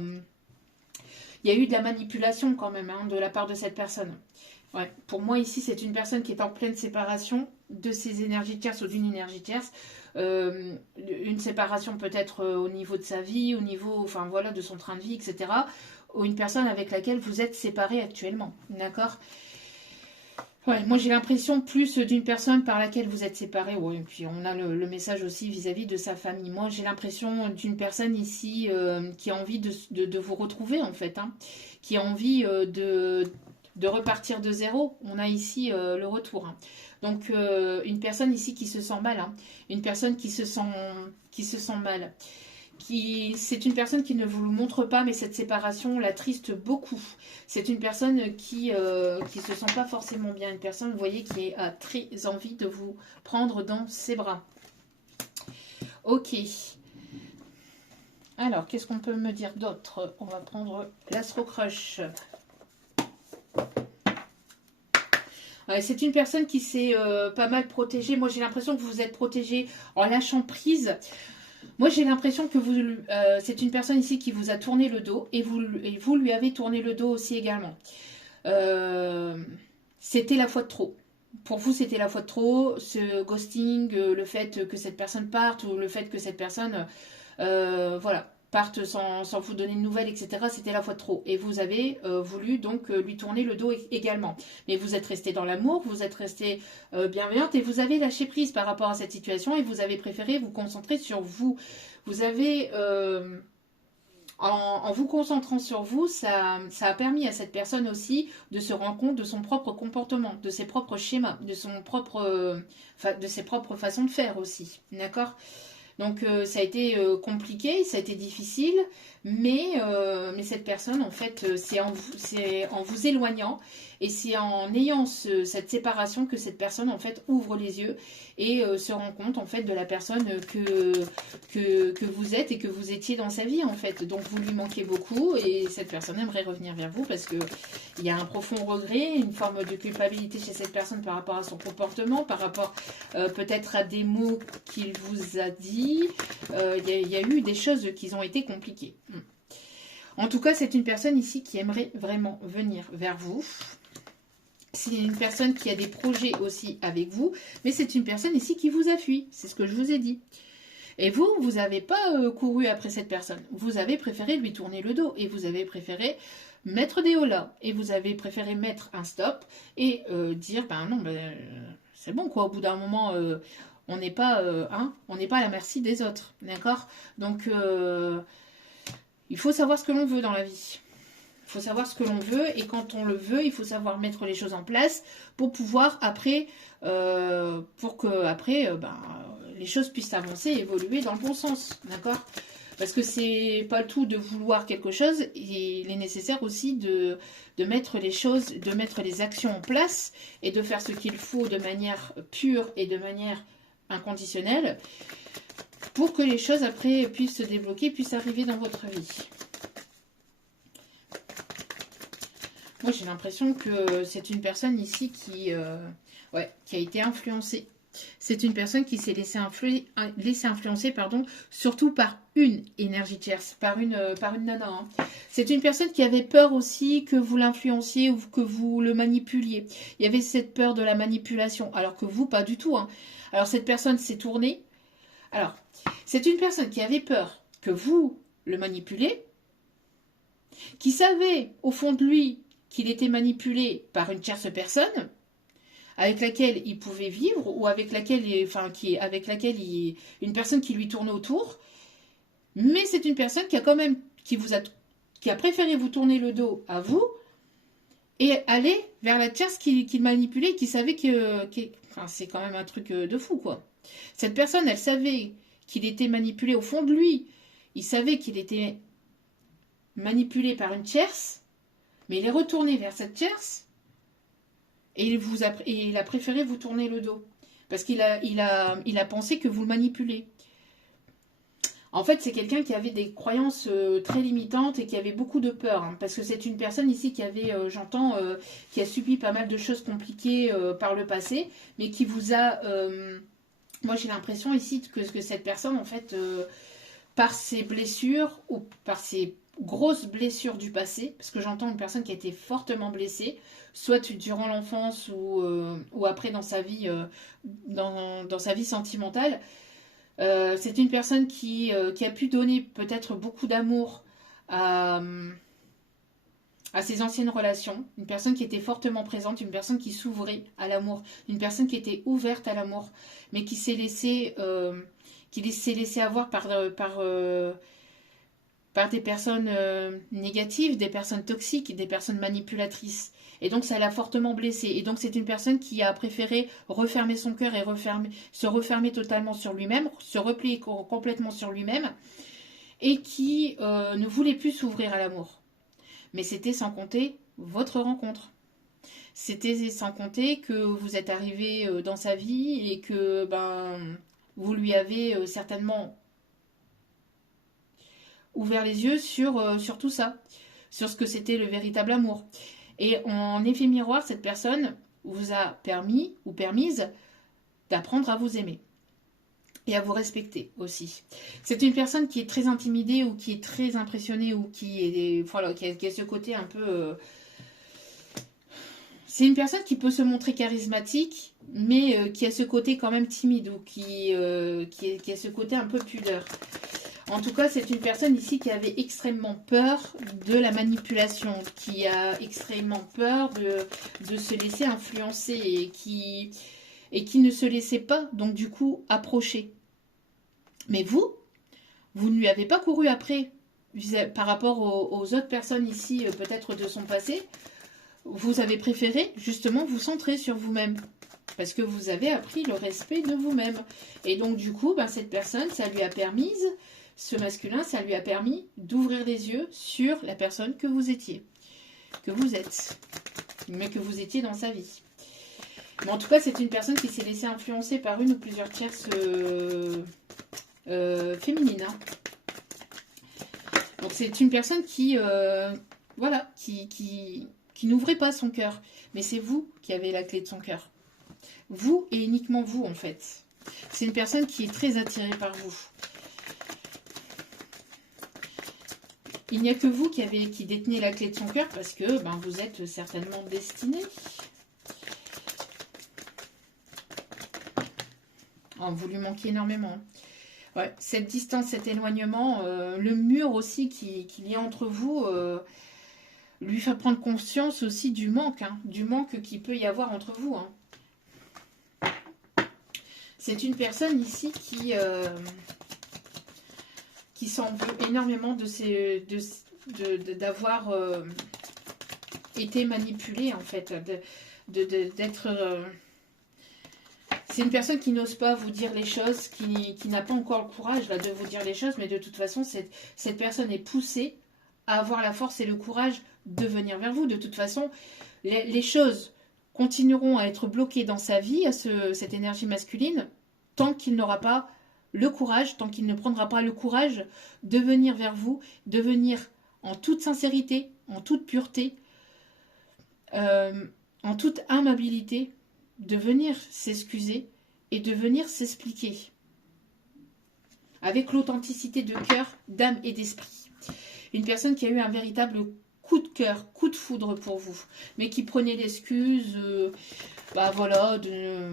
il y a eu de la manipulation quand même hein, de la part de cette personne. Ouais. Pour moi, ici, c'est une personne qui est en pleine séparation de ses énergies tierces ou d'une énergie tierce. Une séparation peut-être au niveau de sa vie, au niveau enfin, voilà, de son train de vie, etc. Ou une personne avec laquelle vous êtes séparés actuellement. D'accord ? Ouais, moi j'ai l'impression plus d'une personne par laquelle vous êtes séparés. Ouais, et puis on a le message aussi vis-à-vis de sa famille. Moi j'ai l'impression d'une personne ici qui a envie de vous retrouver en fait. Hein, qui a envie de repartir de zéro. On a ici le retour. Hein. Donc une personne ici qui se sent mal. Hein, une personne qui se sent mal. C'est une personne qui ne vous le montre pas, mais cette séparation l'attriste beaucoup. C'est une personne qui se sent pas forcément bien. Une personne, vous voyez, qui a très envie de vous prendre dans ses bras. Ok. Alors, qu'est-ce qu'on peut me dire d'autre? On va prendre l'Astro Crush. Ouais, c'est une personne qui s'est pas mal protégée. Moi, j'ai l'impression que vous êtes protégé en lâchant prise. Moi, j'ai l'impression que c'est une personne ici qui vous a tourné le dos et vous lui avez tourné le dos aussi également. C'était la fois de trop. Pour vous, c'était la fois de trop. Ce ghosting, le fait que cette personne parte ou le fait que cette personne parte sans vous donner de nouvelles, etc. C'était la fois de trop. Et vous avez voulu donc lui tourner le dos également. Mais vous êtes resté dans l'amour, vous êtes resté bienveillante et vous avez lâché prise par rapport à cette situation et vous avez préféré vous concentrer sur vous. Vous avez En vous concentrant sur vous, ça a permis à cette personne aussi de se rendre compte de son propre comportement, de ses propres schémas, de ses propres façons de faire aussi. D'accord? Donc ça a été compliqué, ça a été difficile, mais cette personne, en fait, c'est en vous éloignant et c'est en ayant cette séparation que cette personne, en fait, ouvre les yeux et se rend compte, en fait, de la personne que vous êtes et que vous étiez dans sa vie, en fait. Donc vous lui manquez beaucoup et cette personne aimerait revenir vers vous parce que il y a un profond regret, une forme de culpabilité chez cette personne par rapport à son comportement, par rapport peut-être à des mots qu'il vous a dit. Il y a eu des choses qui ont été compliquées. En tout cas, c'est une personne ici qui aimerait vraiment venir vers vous. C'est une personne qui a des projets aussi avec vous, mais c'est une personne ici qui vous a fui. C'est ce que je vous ai dit. Et vous n'avez pas couru après cette personne. Vous avez préféré lui tourner le dos et vous avez préféré mettre des holà et vous avez préféré mettre un stop et dire ben non, c'est bon quoi. Au bout d'un moment, on n'est pas, on n'est pas à la merci des autres, d'accord? Donc il faut savoir ce que l'on veut dans la vie. Il faut savoir ce que l'on veut et quand on le veut, il faut savoir mettre les choses en place pour pouvoir après, pour que après, les choses puissent avancer et évoluer dans le bon sens, d'accord? Parce que c'est pas le tout de vouloir quelque chose, il est nécessaire aussi de mettre les choses, de mettre les actions en place et de faire ce qu'il faut de manière pure et de manière inconditionnelle pour que les choses après puissent se débloquer, puissent arriver dans votre vie. Moi, j'ai l'impression que c'est une personne ici qui a été influencée. C'est une personne qui s'est laissée influencer, surtout par une énergie tierce, par une nana. Hein. C'est une personne qui avait peur aussi que vous l'influenciez ou que vous le manipuliez. Il y avait cette peur de la manipulation, alors que vous, pas du tout. Hein. Alors, cette personne s'est tournée. Alors, c'est une personne qui avait peur que vous le manipulez, qui savait au fond de lui qu'il était manipulé par une tierce personne avec laquelle il pouvait vivre ou avec laquelle, une personne qui lui tournait autour. Mais c'est une personne qui a quand même, qui a préféré vous tourner le dos à vous et aller vers la tierce qu'il manipulait, qui savait c'est quand même un truc de fou, quoi. Cette personne, elle savait qu'il était manipulé au fond de lui. Il savait qu'il était manipulé par une tierce, mais il est retourné vers cette tierce et il a préféré vous tourner le dos. Parce qu'il a pensé que vous le manipulez. En fait, c'est quelqu'un qui avait des croyances très limitantes et qui avait beaucoup de peur. Hein, parce que c'est une personne ici qui avait, qui a subi pas mal de choses compliquées par le passé, mais qui vous a... moi, j'ai l'impression ici que cette personne, en fait, par ses blessures ou par ses grosses blessures du passé, parce que j'entends une personne qui a été fortement blessée, soit durant l'enfance ou après dans sa vie, dans sa vie sentimentale. C'est une personne qui a pu donner peut-être beaucoup d'amour à ses anciennes relations, une personne qui était fortement présente, une personne qui s'ouvrait à l'amour, une personne qui était ouverte à l'amour, mais qui s'est laissée avoir par des personnes négatives, des personnes toxiques, des personnes manipulatrices. Et donc ça l'a fortement blessée. Et donc c'est une personne qui a préféré refermer son cœur et se refermer totalement sur lui-même, se replier complètement sur lui-même, et qui ne voulait plus s'ouvrir à l'amour. Mais c'était sans compter votre rencontre. C'était sans compter que vous êtes arrivé dans sa vie et que vous lui avez certainement ouvert les yeux sur tout ça, sur ce que c'était le véritable amour. Et en effet miroir, cette personne vous a permis ou permise d'apprendre à vous aimer et à vous respecter aussi. C'est une personne qui est très intimidée ou qui est très impressionnée ou qui a ce côté un peu... C'est une personne qui peut se montrer charismatique, mais qui a ce côté quand même timide ou qui a ce côté un peu pudeur. En tout cas, c'est une personne ici qui avait extrêmement peur de la manipulation, qui a extrêmement peur de se laisser influencer et qui ne se laissait pas, donc du coup, approcher. Mais vous ne lui avez pas couru après par rapport aux autres personnes ici, peut-être de son passé, vous avez préféré justement vous centrer sur vous-même. Parce que vous avez appris le respect de vous-même. Et donc du coup, ben, cette personne, ça lui a permis, ce masculin, ça lui a permis d'ouvrir les yeux sur la personne que vous étiez. Que vous êtes. Mais que vous étiez dans sa vie. Mais en tout cas, c'est une personne qui s'est laissée influencer par une ou plusieurs tierces féminines. Hein. Donc c'est une personne qui, voilà, qui n'ouvrait pas son cœur. Mais c'est vous qui avez la clé de son cœur. Vous et uniquement vous, en fait. C'est une personne qui est très attirée par vous. Il n'y a que vous qui détenez la clé de son cœur parce que ben, vous êtes certainement destiné. Oh, vous lui manquez énormément. Ouais, cette distance, cet éloignement, le mur aussi qu'il y a entre vous, lui fait prendre conscience aussi du manque qu'il peut y avoir entre vous. Hein. C'est une personne ici qui s'en veut énormément d'avoir été manipulée, en fait, d'être... c'est une personne qui n'ose pas vous dire les choses, qui n'a pas encore le courage là, de vous dire les choses, mais de toute façon, cette personne est poussée à avoir la force et le courage de venir vers vous. De toute façon, les choses continueront à être bloquées dans sa vie, à cette énergie masculine, tant qu'il n'aura pas le courage, tant qu'il ne prendra pas le courage de venir vers vous, de venir en toute sincérité, en toute pureté, en toute amabilité, de venir s'excuser et de venir s'expliquer avec l'authenticité de cœur, d'âme et d'esprit. Une personne qui a eu un véritable coup de cœur, coup de foudre pour vous, mais qui prenait l'excuse, voilà, de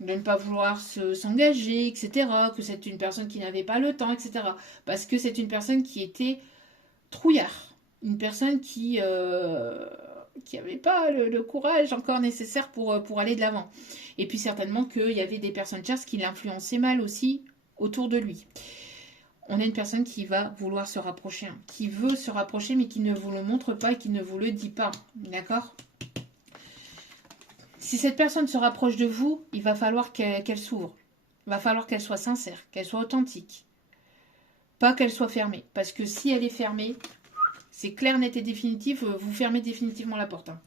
ne pas vouloir s'engager, etc., que c'est une personne qui n'avait pas le temps, etc., parce que c'est une personne qui était trouillard, une personne qui n'avait pas le courage encore nécessaire pour aller de l'avant. Et puis certainement qu'il y avait des personnes tierces qui l'influençaient mal aussi autour de lui. On a une personne qui va vouloir se rapprocher, hein, qui veut se rapprocher, mais qui ne vous le montre pas et qui ne vous le dit pas. D'accord ? Si cette personne se rapproche de vous, il va falloir qu'elle s'ouvre. Il va falloir qu'elle soit sincère, qu'elle soit authentique. Pas qu'elle soit fermée. Parce que si elle est fermée, c'est clair, net et définitif, vous fermez définitivement la porte. Hein.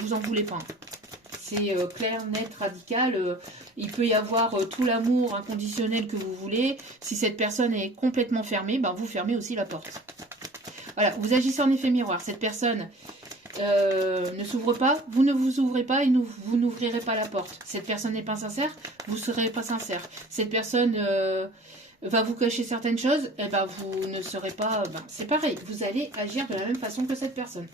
Vous en voulez pas. Hein. C'est clair, net, radical. Il peut y avoir tout l'amour inconditionnel que vous voulez. Si cette personne est complètement fermée, ben vous fermez aussi la porte. Voilà, vous agissez en effet miroir. Cette personne ne s'ouvre pas, vous ne vous ouvrez pas et vous n'ouvrirez pas la porte. Cette personne n'est pas sincère, vous ne serez pas sincère. Cette personne va vous cacher certaines choses, et ben vous ne serez pas... c'est pareil, vous allez agir de la même façon que cette personne.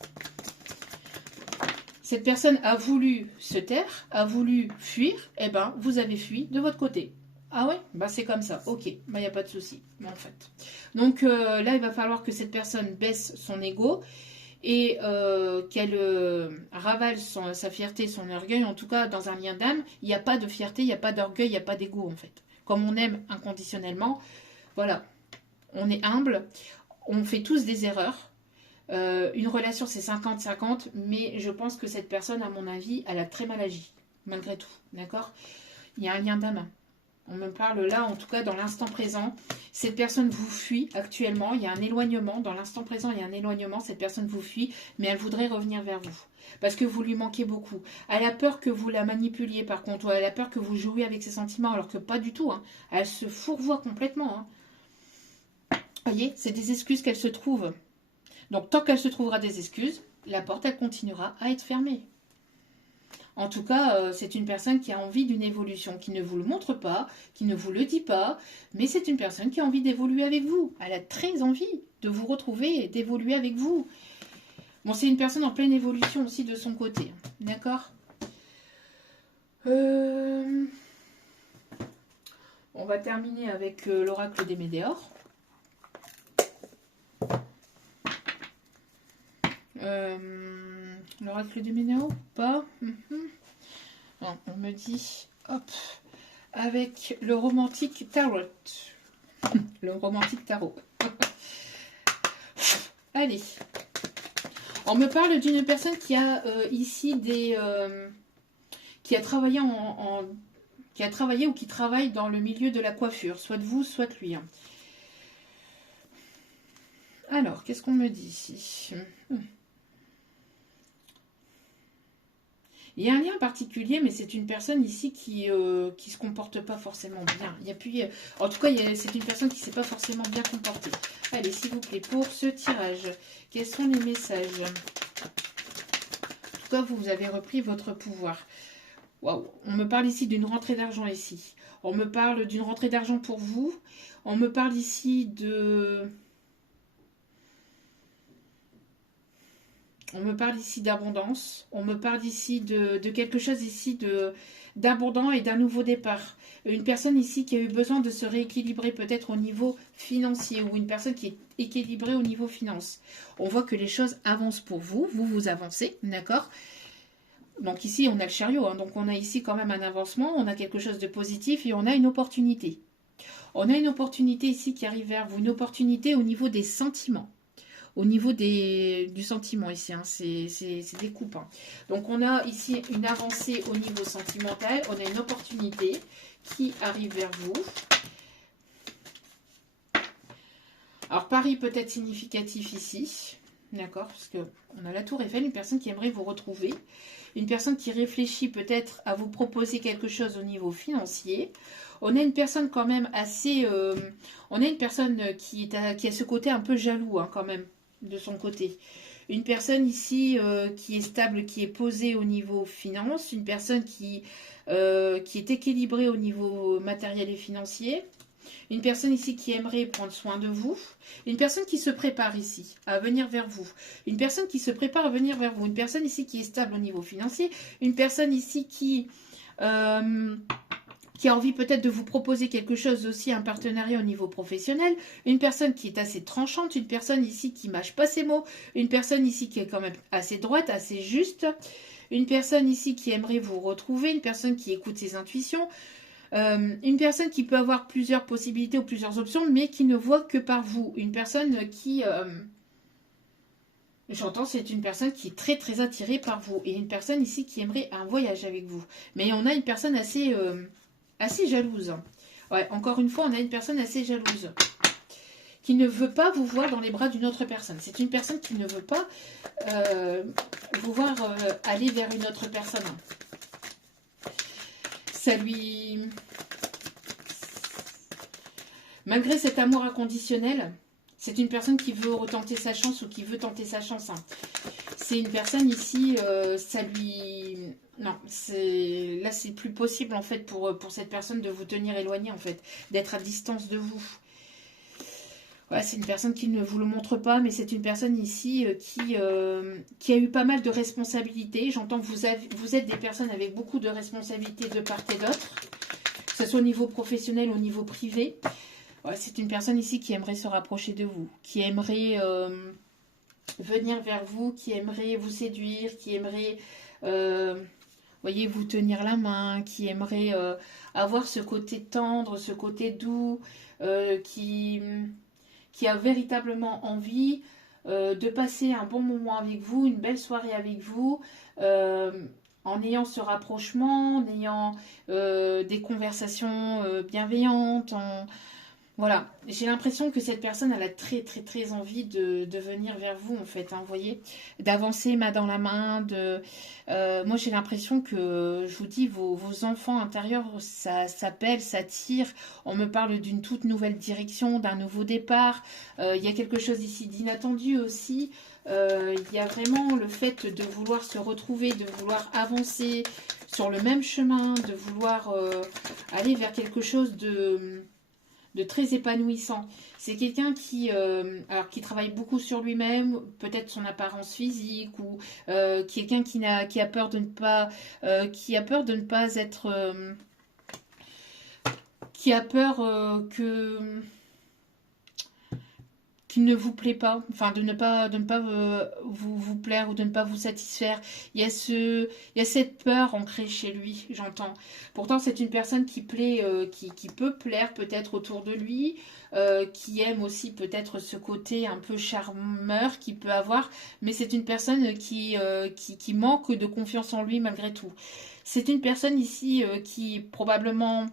Cette personne a voulu se taire, a voulu fuir, et ben vous avez fui de votre côté. Ah ouais, c'est comme ça, ok, il n'y a pas de souci, en fait. Donc là, il va falloir que cette personne baisse son ego et qu'elle ravale sa fierté, son orgueil. En tout cas, dans un lien d'âme, il n'y a pas de fierté, il n'y a pas d'orgueil, il n'y a pas d'ego, en fait. Comme on aime inconditionnellement, voilà, on est humble, on fait tous des erreurs. Une relation, c'est 50-50, mais je pense que cette personne, à mon avis, elle a très mal agi, malgré tout, d'accord ? Il y a un lien d'âme. On me parle là, en tout cas, dans l'instant présent. Cette personne vous fuit actuellement. Il y a un éloignement. Dans l'instant présent, il y a un éloignement. Cette personne vous fuit, mais elle voudrait revenir vers vous. Parce que vous lui manquez beaucoup. Elle a peur que vous la manipuliez, par contre. Elle a peur que vous jouiez avec ses sentiments, alors que pas du tout. Hein. Elle se fourvoie complètement. Hein. Vous voyez, c'est des excuses qu'elle se trouve. Donc, tant qu'elle se trouvera des excuses, la porte, elle continuera à être fermée. En tout cas, c'est une personne qui a envie d'une évolution, qui ne vous le montre pas, qui ne vous le dit pas, mais c'est une personne qui a envie d'évoluer avec vous. Elle a très envie de vous retrouver et d'évoluer avec vous. Bon, c'est une personne en pleine évolution aussi de son côté. D'accord ? On va terminer avec l'oracle des Médéors. L'oracle des Médéors ou pas non, on me dit, hop, avec le romantique tarot. Le romantique tarot. Allez. On me parle d'une personne qui a ici des... qui a travaillé qui a travaillé ou qui travaille dans le milieu de la coiffure. Soit vous, soit lui. Hein. Alors, qu'est-ce qu'on me dit ici? Il y a un lien particulier, mais c'est une personne ici qui se comporte pas forcément bien. Il y a plus, en tout cas, c'est une personne qui ne s'est pas forcément bien comportée. Allez, s'il vous plaît, pour ce tirage, quels sont les messages? En tout cas, vous avez repris votre pouvoir. Waouh, on me parle ici d'une rentrée d'argent ici. On me parle d'une rentrée d'argent pour vous. On me parle ici de... On me parle ici d'abondance. On me parle ici de quelque chose ici d'abondant et d'un nouveau départ. Une personne ici qui a eu besoin de se rééquilibrer peut-être au niveau financier ou une personne qui est équilibrée au niveau finance. On voit que les choses avancent pour vous. Vous avancez, d'accord ? Donc ici, on a le chariot. Hein, donc on a ici quand même un avancement. On a quelque chose de positif et on a une opportunité. On a une opportunité ici qui arrive vers vous. Une opportunité au niveau des sentiments. Au niveau du sentiment ici, hein, c'est des coupes. Hein. Donc on a ici une avancée au niveau sentimental, on a une opportunité qui arrive vers vous. Alors Paris peut être significatif ici, d'accord, parce qu'on a la tour Eiffel, une personne qui aimerait vous retrouver, une personne qui réfléchit peut-être à vous proposer quelque chose au niveau financier. On a une personne quand même assez... on a une personne qui a ce côté un peu jaloux hein, quand même. De son côté. Une personne ici qui est stable, qui est posée au niveau finance, une personne qui est équilibrée au niveau matériel et financier, une personne ici qui aimerait prendre soin de vous, une personne qui se prépare ici à venir vers vous, une personne qui se prépare à venir vers vous, une personne ici qui est stable au niveau financier, une personne ici qui a envie peut-être de vous proposer quelque chose aussi, un partenariat au niveau professionnel, une personne qui est assez tranchante, une personne ici qui mâche pas ses mots, une personne ici qui est quand même assez droite, assez juste, une personne ici qui aimerait vous retrouver, une personne qui écoute ses intuitions, une personne qui peut avoir plusieurs possibilités ou plusieurs options, mais qui ne voit que par vous, une personne qui... J'entends, c'est une personne qui est très très attirée par vous, et une personne ici qui aimerait un voyage avec vous. Mais on a une personne assez jalouse. Ouais, encore une fois, on a une personne assez jalouse qui ne veut pas vous voir dans les bras d'une autre personne. C'est une personne qui ne veut pas vous voir aller vers une autre personne. Ça lui... Malgré cet amour inconditionnel, c'est une personne qui veut retenter sa chance ou qui veut tenter sa chance. Hein. C'est une personne ici, ça lui... Non, là c'est plus possible en fait pour cette personne de vous tenir éloigné en fait, d'être à distance de vous. Ouais, c'est une personne qui ne vous le montre pas, mais c'est une personne ici qui a eu pas mal de responsabilités. J'entends que vous êtes des personnes avec beaucoup de responsabilités de part et d'autre, que ce soit au niveau professionnel ou au niveau privé. Ouais, c'est une personne ici qui aimerait se rapprocher de vous, qui aimerait venir vers vous, qui aimerait vous séduire, qui aimerait... voyez, vous tenir la main, qui aimerait avoir ce côté tendre, ce côté doux, qui a véritablement envie de passer un bon moment avec vous, une belle soirée avec vous, en ayant ce rapprochement, en ayant des conversations bienveillantes, voilà, j'ai l'impression que cette personne, elle a très très très envie de venir vers vous en fait, hein, vous voyez, d'avancer main dans la main, moi j'ai l'impression que, je vous dis, vos enfants intérieurs, ça s'appelle, ça tire, on me parle d'une toute nouvelle direction, d'un nouveau départ, il y a quelque chose ici d'inattendu aussi, il y a vraiment le fait de vouloir se retrouver, de vouloir avancer sur le même chemin, de vouloir aller vers quelque chose de très épanouissant. C'est quelqu'un qui travaille beaucoup sur lui-même, peut-être son apparence physique, ou quelqu'un qui a peur de ne pas être... qui a peur qui ne vous plaît pas, enfin de ne pas vous plaire ou de ne pas vous satisfaire. Il y a cette peur ancrée chez lui, j'entends. Pourtant, c'est une personne qui plaît, qui peut plaire peut-être autour de lui, qui aime aussi peut-être ce côté un peu charmeur qu'il peut avoir, mais c'est une personne qui manque de confiance en lui malgré tout. C'est une personne ici qui probablement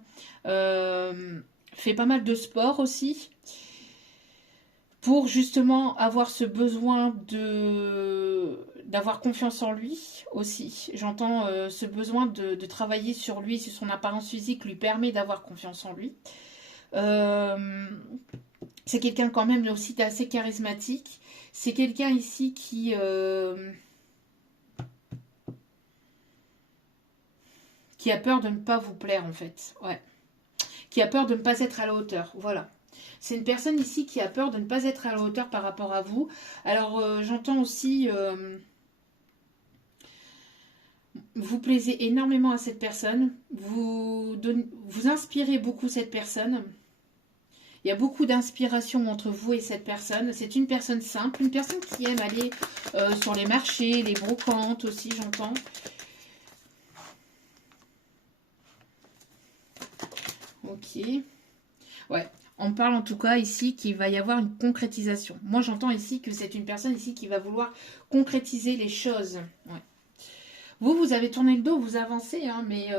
fait pas mal de sport aussi, pour justement avoir ce besoin d'avoir confiance en lui aussi. J'entends ce besoin de travailler sur lui, sur son apparence physique lui permet d'avoir confiance en lui. C'est quelqu'un quand même aussi d'assez charismatique. C'est quelqu'un ici qui a peur de ne pas vous plaire en fait. Ouais. Qui a peur de ne pas être à la hauteur. Voilà. C'est une personne ici qui a peur de ne pas être à la hauteur par rapport à vous. Alors, j'entends aussi... vous plaisez énormément à cette personne. Vous inspirez beaucoup cette personne. Il y a beaucoup d'inspiration entre vous et cette personne. C'est une personne simple. Une personne qui aime aller sur les marchés, les brocantes aussi, j'entends. Ok. Ouais. On parle en tout cas ici qu'il va y avoir une concrétisation. Moi, j'entends ici que c'est une personne ici qui va vouloir concrétiser les choses. Ouais. Vous avez tourné le dos, vous avancez, hein, mais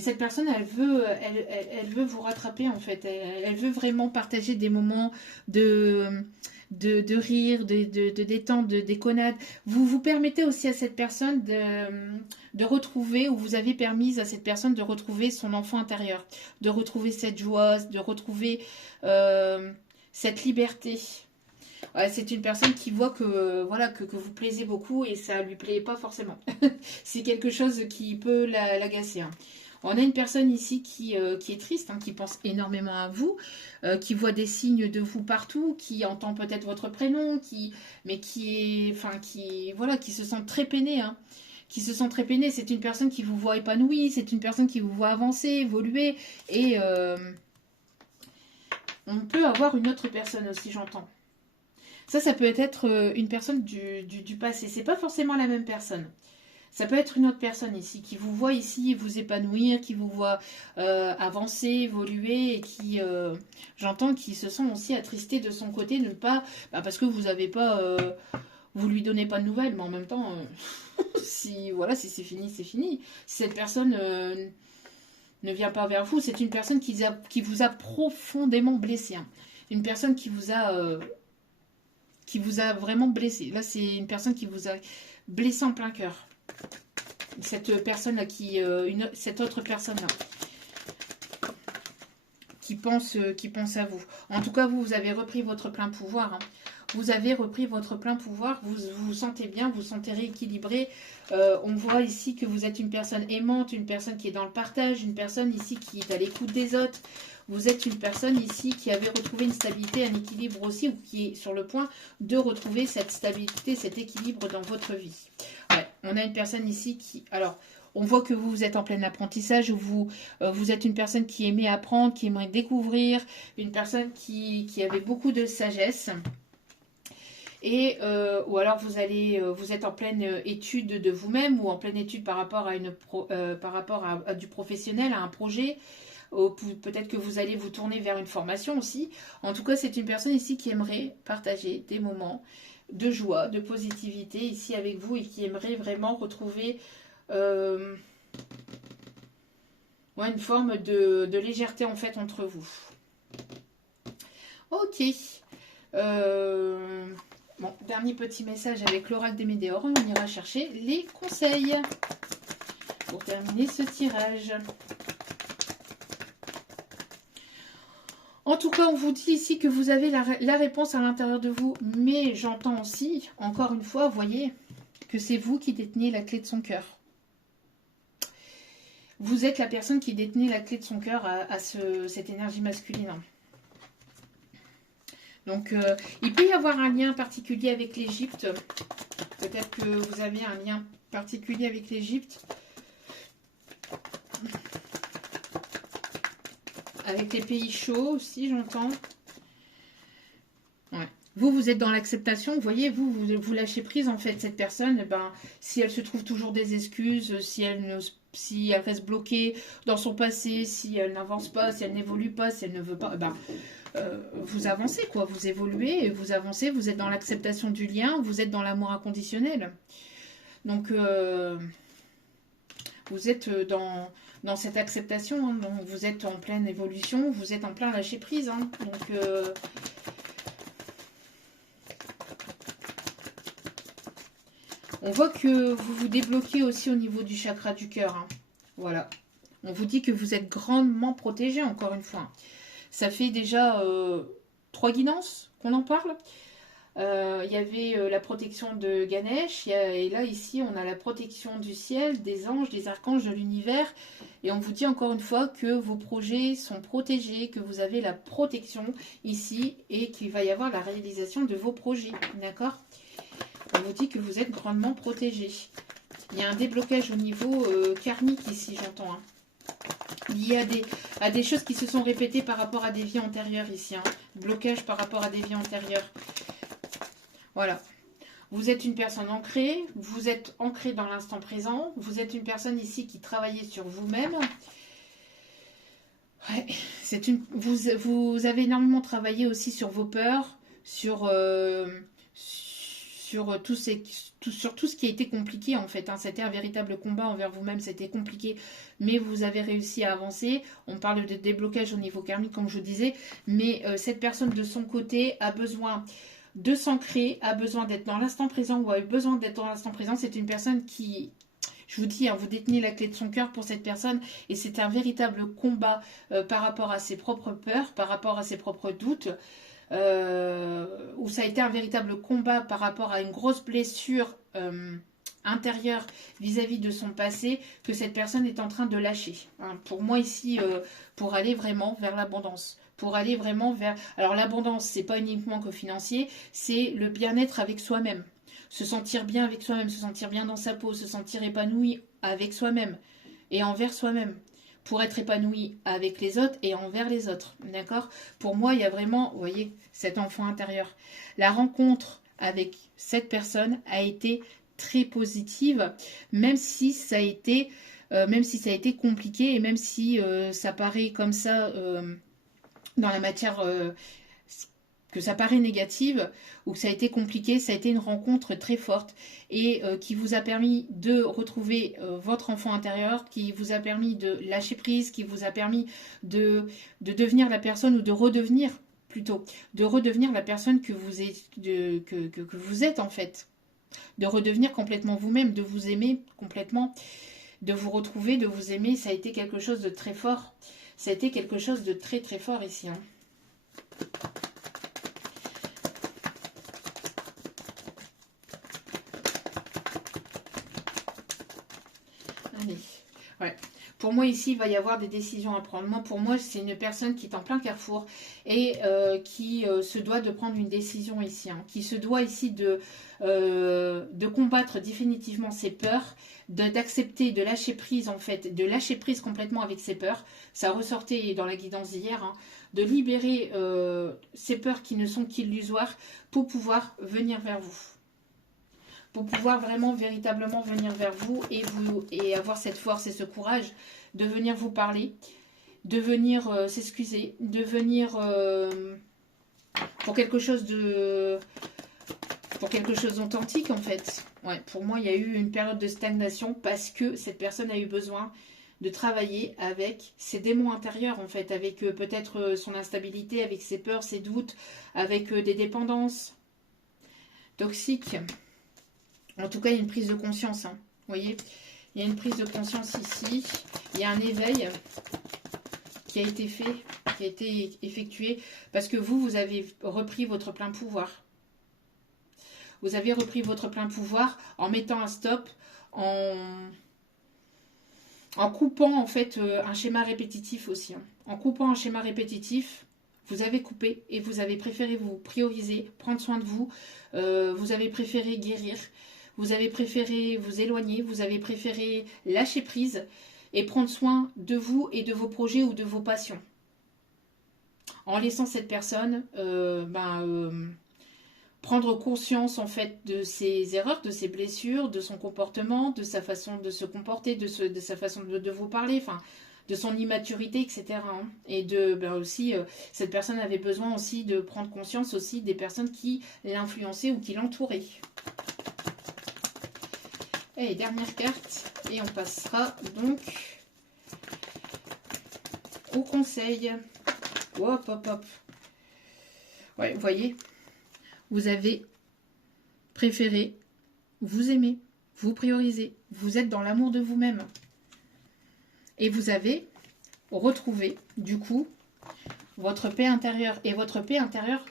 cette personne, elle veut vous rattraper en fait. Elle veut vraiment partager des moments de rire, de détente, de déconnade. Vous permettez aussi à cette personne de retrouver, ou vous avez permis à cette personne de retrouver son enfant intérieur, de retrouver cette joie, de retrouver cette liberté. Ouais, c'est une personne qui voit que, voilà, que vous plaisez beaucoup et ça lui plaît pas forcément. C'est quelque chose qui peut l'agacer. Hein. On a une personne ici qui est triste, hein, qui pense énormément à vous, qui voit des signes de vous partout, qui entend peut-être votre prénom, mais qui se sent très peiné, hein, qui se sent très peiné. C'est une personne qui vous voit épanoui, c'est une personne qui vous voit avancer, évoluer, et on peut avoir une autre personne aussi, j'entends. Ça peut être une personne du passé. C'est pas forcément la même personne. Ça peut être une autre personne ici qui vous voit ici vous épanouir, qui vous voit avancer, évoluer et qui, j'entends, qui se sent aussi attristé de son côté, ne pas, parce que vous avez pas, vous lui donnez pas de nouvelles, mais en même temps, si c'est fini, c'est fini. Si cette personne ne vient pas vers vous, c'est une personne qui vous a profondément blessé. Hein. Une personne qui vous a vraiment blessé. Là, c'est une personne qui vous a blessé en plein cœur. Cette personne-là, cette autre personne-là, qui pense à vous. En tout cas, vous avez repris votre plein pouvoir. Hein. Vous avez repris votre plein pouvoir. Vous vous sentez bien, vous vous sentez rééquilibré. On voit ici que vous êtes une personne aimante, une personne qui est dans le partage, une personne ici qui est à l'écoute des autres. Vous êtes une personne ici qui avait retrouvé une stabilité, un équilibre aussi, ou qui est sur le point de retrouver cette stabilité, cet équilibre dans votre vie. Ouais, on a une personne ici qui... Alors, on voit que vous êtes en plein apprentissage, vous êtes une personne qui aimait apprendre, qui aimerait découvrir, une personne qui avait beaucoup de sagesse. Et, ou alors vous êtes en pleine étude de vous-même ou en pleine étude par rapport à du professionnel, à un projet. Peut-être que vous allez vous tourner vers une formation aussi. En tout cas, c'est une personne ici qui aimerait partager des moments de joie, de positivité ici avec vous et qui aimerait vraiment retrouver une forme de légèreté en fait entre vous. Ok. Bon, dernier petit message avec l'oracle des Météores. On ira chercher les conseils pour terminer ce tirage. En tout cas, on vous dit ici que vous avez la réponse à l'intérieur de vous. Mais j'entends aussi, encore une fois, vous voyez, que c'est vous qui détenez la clé de son cœur. Vous êtes la personne qui détenait la clé de son cœur à cette énergie masculine. Donc, il peut y avoir un lien particulier avec l'Égypte. Peut-être que vous avez un lien particulier avec l'Égypte. Avec les pays chauds aussi, j'entends. Ouais. Vous êtes dans l'acceptation, vous voyez, vous lâchez prise en fait. Cette personne, eh ben, si elle se trouve toujours des excuses, si elle reste bloquée dans son passé, si elle n'avance pas, si elle n'évolue pas, si elle ne veut pas, eh ben, vous avancez quoi, vous évoluez, vous avancez, vous êtes dans l'acceptation du lien, vous êtes dans l'amour inconditionnel. Donc, vous êtes dans cette acceptation, hein, donc vous êtes en pleine évolution, vous êtes en plein lâcher prise. Hein, donc, on voit que vous vous débloquez aussi au niveau du chakra du cœur. Hein. Voilà. On vous dit que vous êtes grandement protégé, encore une fois. Ça fait déjà 3 guidances qu'on en parle. Il y avait la protection de Ganesh. Et là, ici, on a la protection du ciel, des anges, des archanges, de l'univers. Et on vous dit encore une fois que vos projets sont protégés, que vous avez la protection ici et qu'il va y avoir la réalisation de vos projets. D'accord ? On vous dit que vous êtes grandement protégé. Il y a un déblocage au niveau karmique ici, j'entends. Hein. Lié à des choses qui se sont répétées par rapport à des vies antérieures ici. Hein. Blocage par rapport à des vies antérieures. Voilà. Vous êtes une personne ancrée. Vous êtes ancré dans l'instant présent. Vous êtes une personne ici qui travaille sur vous-même. Ouais, vous avez énormément travaillé aussi sur vos peurs, sur tout ce qui a été compliqué en fait. Hein. C'était un véritable combat envers vous-même, c'était compliqué, mais vous avez réussi à avancer. On parle de déblocage au niveau karmique, comme je vous disais, mais cette personne de son côté a besoin de s'ancrer, a besoin d'être dans l'instant présent ou a eu besoin d'être dans l'instant présent. C'est une personne qui, je vous dis, hein, vous détenez la clé de son cœur pour cette personne et c'est un véritable combat par rapport à ses propres peurs, par rapport à ses propres doutes. Où ça a été un véritable combat par rapport à une grosse blessure intérieure vis-à-vis de son passé que cette personne est en train de lâcher. Hein. Pour moi ici, pour aller vraiment vers l'abondance. Pour aller vraiment vers... Alors l'abondance, c'est pas uniquement que financier, c'est le bien-être avec soi-même. Se sentir bien avec soi-même, se sentir bien dans sa peau, se sentir épanoui avec soi-même et envers soi-même. Pour être épanoui avec les autres et envers les autres. D'accord ? Pour moi, il y a vraiment, vous voyez, cet enfant intérieur. La rencontre avec cette personne a été très positive, même si ça a été compliqué et même si ça paraît comme ça dans la matière... que ça paraît négative ou que ça a été compliqué, ça a été une rencontre très forte et qui vous a permis de retrouver votre enfant intérieur, qui vous a permis de lâcher prise, qui vous a permis de devenir la personne ou de redevenir plutôt, de redevenir la personne que vous êtes en fait, de redevenir complètement vous-même, de vous aimer complètement, de vous retrouver, de vous aimer. Ça a été quelque chose de très fort, ça a été quelque chose de très très fort ici. Hein. Ouais. Pour moi ici il va y avoir des décisions à prendre. Moi pour moi c'est une personne qui est en plein carrefour et qui se doit de prendre une décision ici, hein, qui se doit ici de combattre définitivement ses peurs, d'accepter, de lâcher prise en fait, de lâcher prise complètement avec ses peurs. Ça ressortait dans la guidance d'hier, hein, de libérer ces peurs qui ne sont qu'illusoires pour pouvoir venir vers vous. Pour pouvoir vraiment, véritablement venir vers vous et avoir cette force et ce courage de venir vous parler, de venir s'excuser, de venir pour quelque chose d'authentique en fait. Ouais, pour moi, il y a eu une période de stagnation parce que cette personne a eu besoin de travailler avec ses démons intérieurs en fait, avec peut-être son instabilité, avec ses peurs, ses doutes, avec des dépendances toxiques. En tout cas, il y a une prise de conscience. Hein. Vous voyez, il y a une prise de conscience ici. Il y a un éveil qui a été fait, qui a été effectué. Parce que vous avez repris votre plein pouvoir. Vous avez repris votre plein pouvoir en mettant un stop, en coupant en fait un schéma répétitif aussi. Hein. En coupant un schéma répétitif, vous avez coupé et vous avez préféré vous prioriser, prendre soin de vous. Vous avez préféré guérir. Vous avez préféré vous éloigner, vous avez préféré lâcher prise et prendre soin de vous et de vos projets ou de vos passions. En laissant cette personne prendre conscience en fait de ses erreurs, de ses blessures, de son comportement, de sa façon de se comporter, de sa façon de vous parler, enfin de son immaturité, etc. hein. Et de aussi, cette personne avait besoin aussi de prendre conscience aussi des personnes qui l'influençaient ou qui l'entouraient. Et dernière carte, et on passera donc au conseil. Hop, hop, hop. Ouais, vous voyez, vous avez préféré vous aimer, vous prioriser, vous êtes dans l'amour de vous-même. Et vous avez retrouvé, du coup, votre paix intérieure. Et votre paix intérieure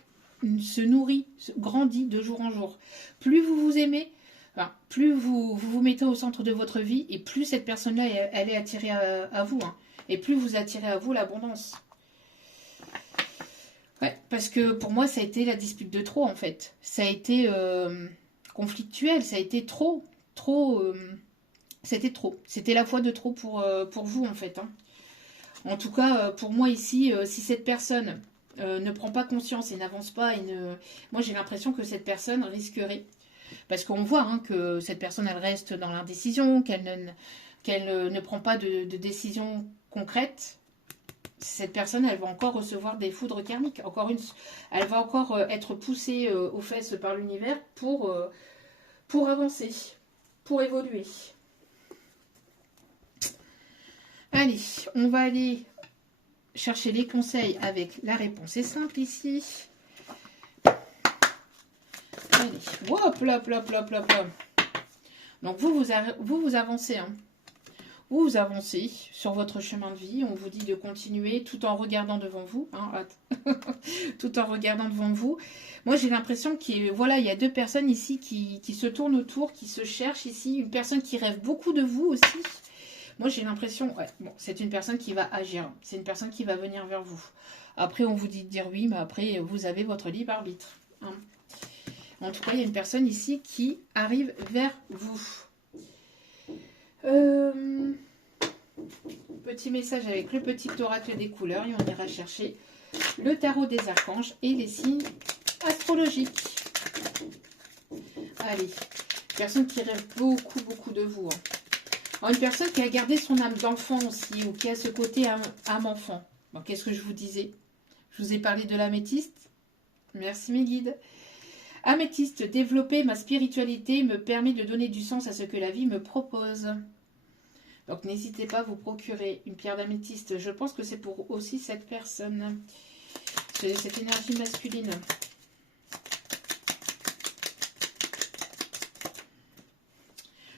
se nourrit, grandit de jour en jour. Plus vous vous aimez, enfin, plus vous mettez au centre de votre vie, et plus cette personne-là, elle est attirée à vous. Hein. Et plus vous attirez à vous l'abondance. Ouais, parce que pour moi, ça a été la dispute de trop, en fait. Ça a été conflictuel, ça a été trop. C'était trop. C'était la fois de trop pour vous, en fait. Hein. En tout cas, pour moi ici, si cette personne ne prend pas conscience et n'avance pas, moi j'ai l'impression que cette personne risquerait. Parce qu'on voit hein, que cette personne, elle reste dans l'indécision, qu'elle ne prend pas de décision concrète. Cette personne, elle va encore recevoir des foudres karmiques. Elle va encore être poussée aux fesses par l'univers pour avancer, pour évoluer. Allez, on va aller chercher les conseils avec la réponse est simple ici. Allez, hop, hop, hop, hop, hop, hop. Donc vous avancez, hein. Vous avancez sur votre chemin de vie. On vous dit de continuer tout en regardant devant vous. Hein, tout en regardant devant vous. Moi, j'ai l'impression qu'il y a deux personnes ici qui se tournent autour, qui se cherchent ici. Une personne qui rêve beaucoup de vous aussi. Moi, j'ai l'impression, c'est une personne qui va agir. C'est une personne qui va venir vers vous. Après, on vous dit de dire oui, mais après, vous avez votre libre arbitre. Hein. En tout cas, il y a une personne ici qui arrive vers vous. Petit message avec le petit oracle des couleurs et on ira chercher le tarot des archanges et les signes astrologiques. Allez, personne qui rêve beaucoup, beaucoup de vous. Hein. Alors, une personne qui a gardé son âme d'enfant aussi ou qui a ce côté âme enfant. Bon, qu'est-ce que je vous disais? Je vous ai parlé de l'améthyste. Merci mes guides. Améthyste, développer ma spiritualité me permet de donner du sens à ce que la vie me propose. Donc n'hésitez pas à vous procurer une pierre d'améthyste. Je pense que c'est pour aussi cette personne. C'est cette énergie masculine.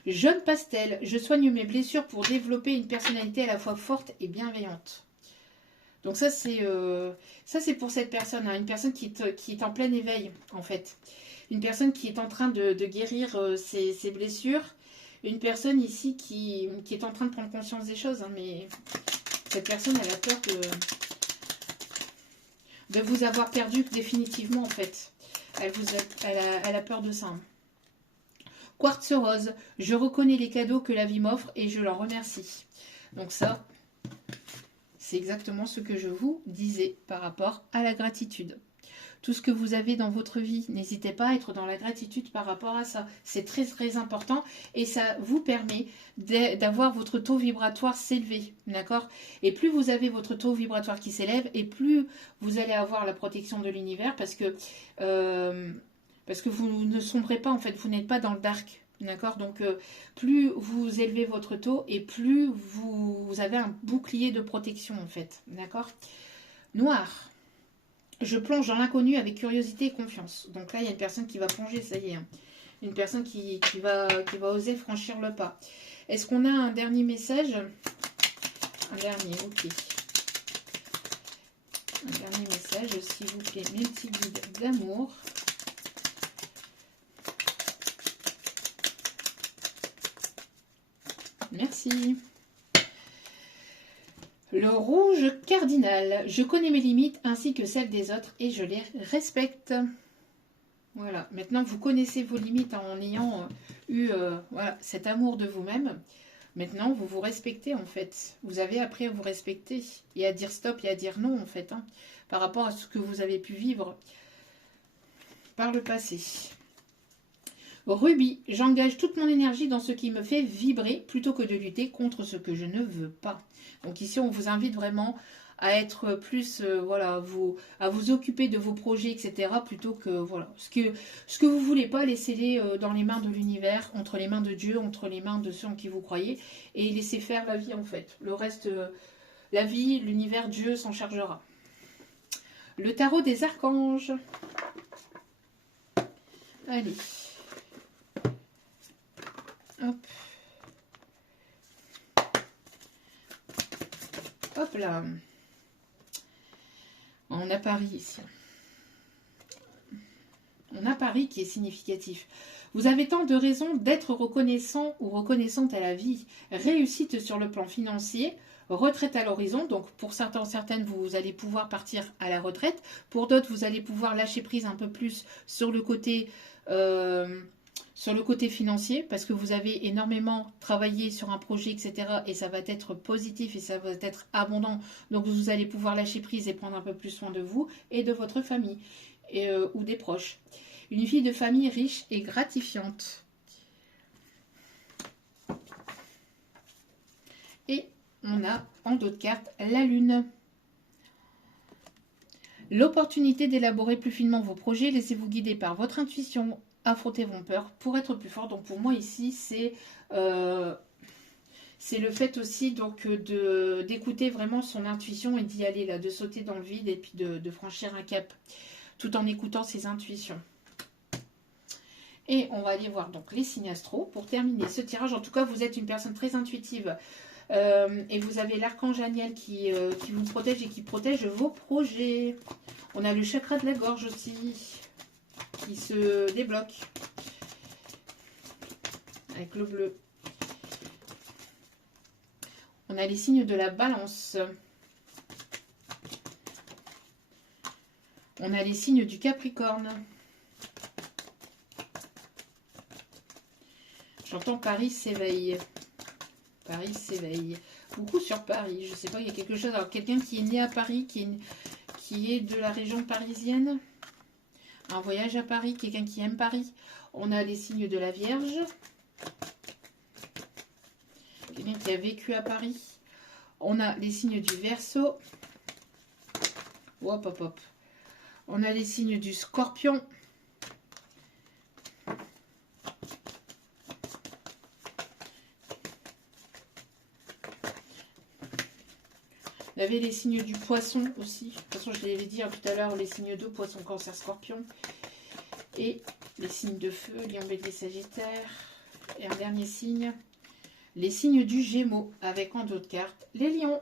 Jaune pastel, je soigne mes blessures pour développer une personnalité à la fois forte et bienveillante. Donc ça c'est pour cette personne, hein, une personne qui est en plein éveil en fait. Une personne qui est en train de guérir ses blessures. Une personne ici qui est en train de prendre conscience des choses. Hein, mais cette personne, elle a peur de vous avoir perdu définitivement en fait. Elle a peur de ça. Hein. Quartz rose, je reconnais les cadeaux que la vie m'offre et je l'en remercie. Donc ça, c'est exactement ce que je vous disais par rapport à la gratitude. Tout ce que vous avez dans votre vie, n'hésitez pas à être dans la gratitude par rapport à ça. C'est très très important et ça vous permet d'avoir votre taux vibratoire s'élever, d'accord? Et plus vous avez votre taux vibratoire qui s'élève et plus vous allez avoir la protection de l'univers parce que vous ne sombrez pas en fait, vous n'êtes pas dans le dark. D'accord, donc plus vous élevez votre taux et plus vous avez un bouclier de protection en fait. D'accord. Noir. Je plonge dans l'inconnu avec curiosité et confiance. Donc là, il y a une personne qui va plonger, ça y est. Hein. Une personne qui va oser franchir le pas. Est-ce qu'on a un dernier message? Un dernier, ok. Un dernier message, s'il vous plaît, mes petits guides d'amour. Merci. Le rouge cardinal. Je connais mes limites ainsi que celles des autres et je les respecte. Voilà. Maintenant, vous connaissez vos limites en ayant eu voilà, cet amour de vous-même. Maintenant, vous vous respectez en fait. Vous avez appris à vous respecter et à dire stop et à dire non en fait. Hein, par rapport à ce que vous avez pu vivre. par le passé. Rubis, j'engage toute mon énergie dans ce qui me fait vibrer plutôt que de lutter contre ce que je ne veux pas. Donc ici, on vous invite vraiment à être plus, voilà, à vous occuper de vos projets, etc. Plutôt que, voilà, ce que vous voulez pas, laissez-les dans les mains de l'univers, entre les mains de Dieu, entre les mains de ceux en qui vous croyez, et laissez faire la vie en fait. Le reste, la vie, l'univers, Dieu s'en chargera. Le tarot des archanges. Allez. Hop. Hop là. On a Paris ici. On a Paris qui est significatif. Vous avez tant de raisons d'être reconnaissant ou reconnaissante à la vie. Réussite sur le plan financier, retraite à l'horizon. Donc pour certains, certaines, vous allez pouvoir partir à la retraite. Pour d'autres, vous allez pouvoir lâcher prise un peu plus sur le côté financier, parce que vous avez énormément travaillé sur un projet, etc. Et ça va être positif et ça va être abondant. Donc vous allez pouvoir lâcher prise et prendre un peu plus soin de vous et de votre famille ou des proches. Une vie de famille riche et gratifiante. Et on a en d'autres cartes la lune. L'opportunité d'élaborer plus finement vos projets. Laissez-vous guider par votre intuition. Affronter vos peurs pour être plus fort. Donc pour moi ici, c'est le fait aussi donc d'écouter vraiment son intuition et d'y aller là, de sauter dans le vide et puis de franchir un cap tout en écoutant ses intuitions. Et on va aller voir donc les signes astro pour terminer ce tirage. En tout cas, vous êtes une personne très intuitive et vous avez l'archange Aniel qui vous protège et qui protège vos projets. On a le chakra de la gorge aussi qui se débloque avec le bleu. On a les signes de la balance. On a les signes du Capricorne. J'entends Paris s'éveille. Paris s'éveille. Beaucoup sur Paris. Je ne sais pas, il y a quelque chose. Alors, quelqu'un qui est né à Paris, qui est de la région parisienne. Un voyage à Paris, quelqu'un qui aime Paris. On a les signes de la Vierge. Quelqu'un qui a vécu à Paris. On a les signes du Verseau. Hop, hop, hop. On a les signes du Scorpion. Vous avez les signes du Poisson aussi. De toute façon, je l'avais dit tout à l'heure, les signes d'eau, Poisson, Cancer, Scorpion. Et les signes de feu, Lion, Bélier, Sagittaire. Et un dernier signe, les signes du Gémeaux, avec en d'autres cartes, les lions.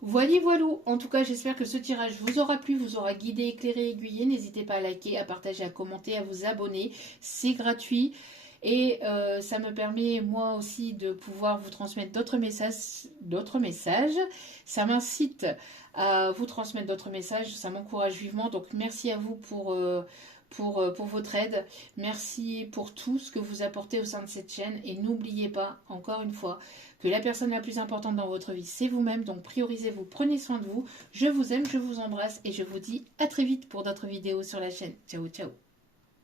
Voilà, voilou. En tout cas, j'espère que ce tirage vous aura plu, vous aura guidé, éclairé, aiguillé. N'hésitez pas à liker, à partager, à commenter, à vous abonner. C'est gratuit. Et ça me permet, moi aussi, de pouvoir vous transmettre d'autres messages. Ça m'incite à vous transmettre d'autres messages. Ça m'encourage vivement. Donc, merci à vous pour votre aide. Merci pour tout ce que vous apportez au sein de cette chaîne. Et n'oubliez pas, encore une fois, que la personne la plus importante dans votre vie, c'est vous-même. Donc, priorisez-vous, prenez soin de vous. Je vous aime, je vous embrasse et je vous dis à très vite pour d'autres vidéos sur la chaîne. Ciao, ciao.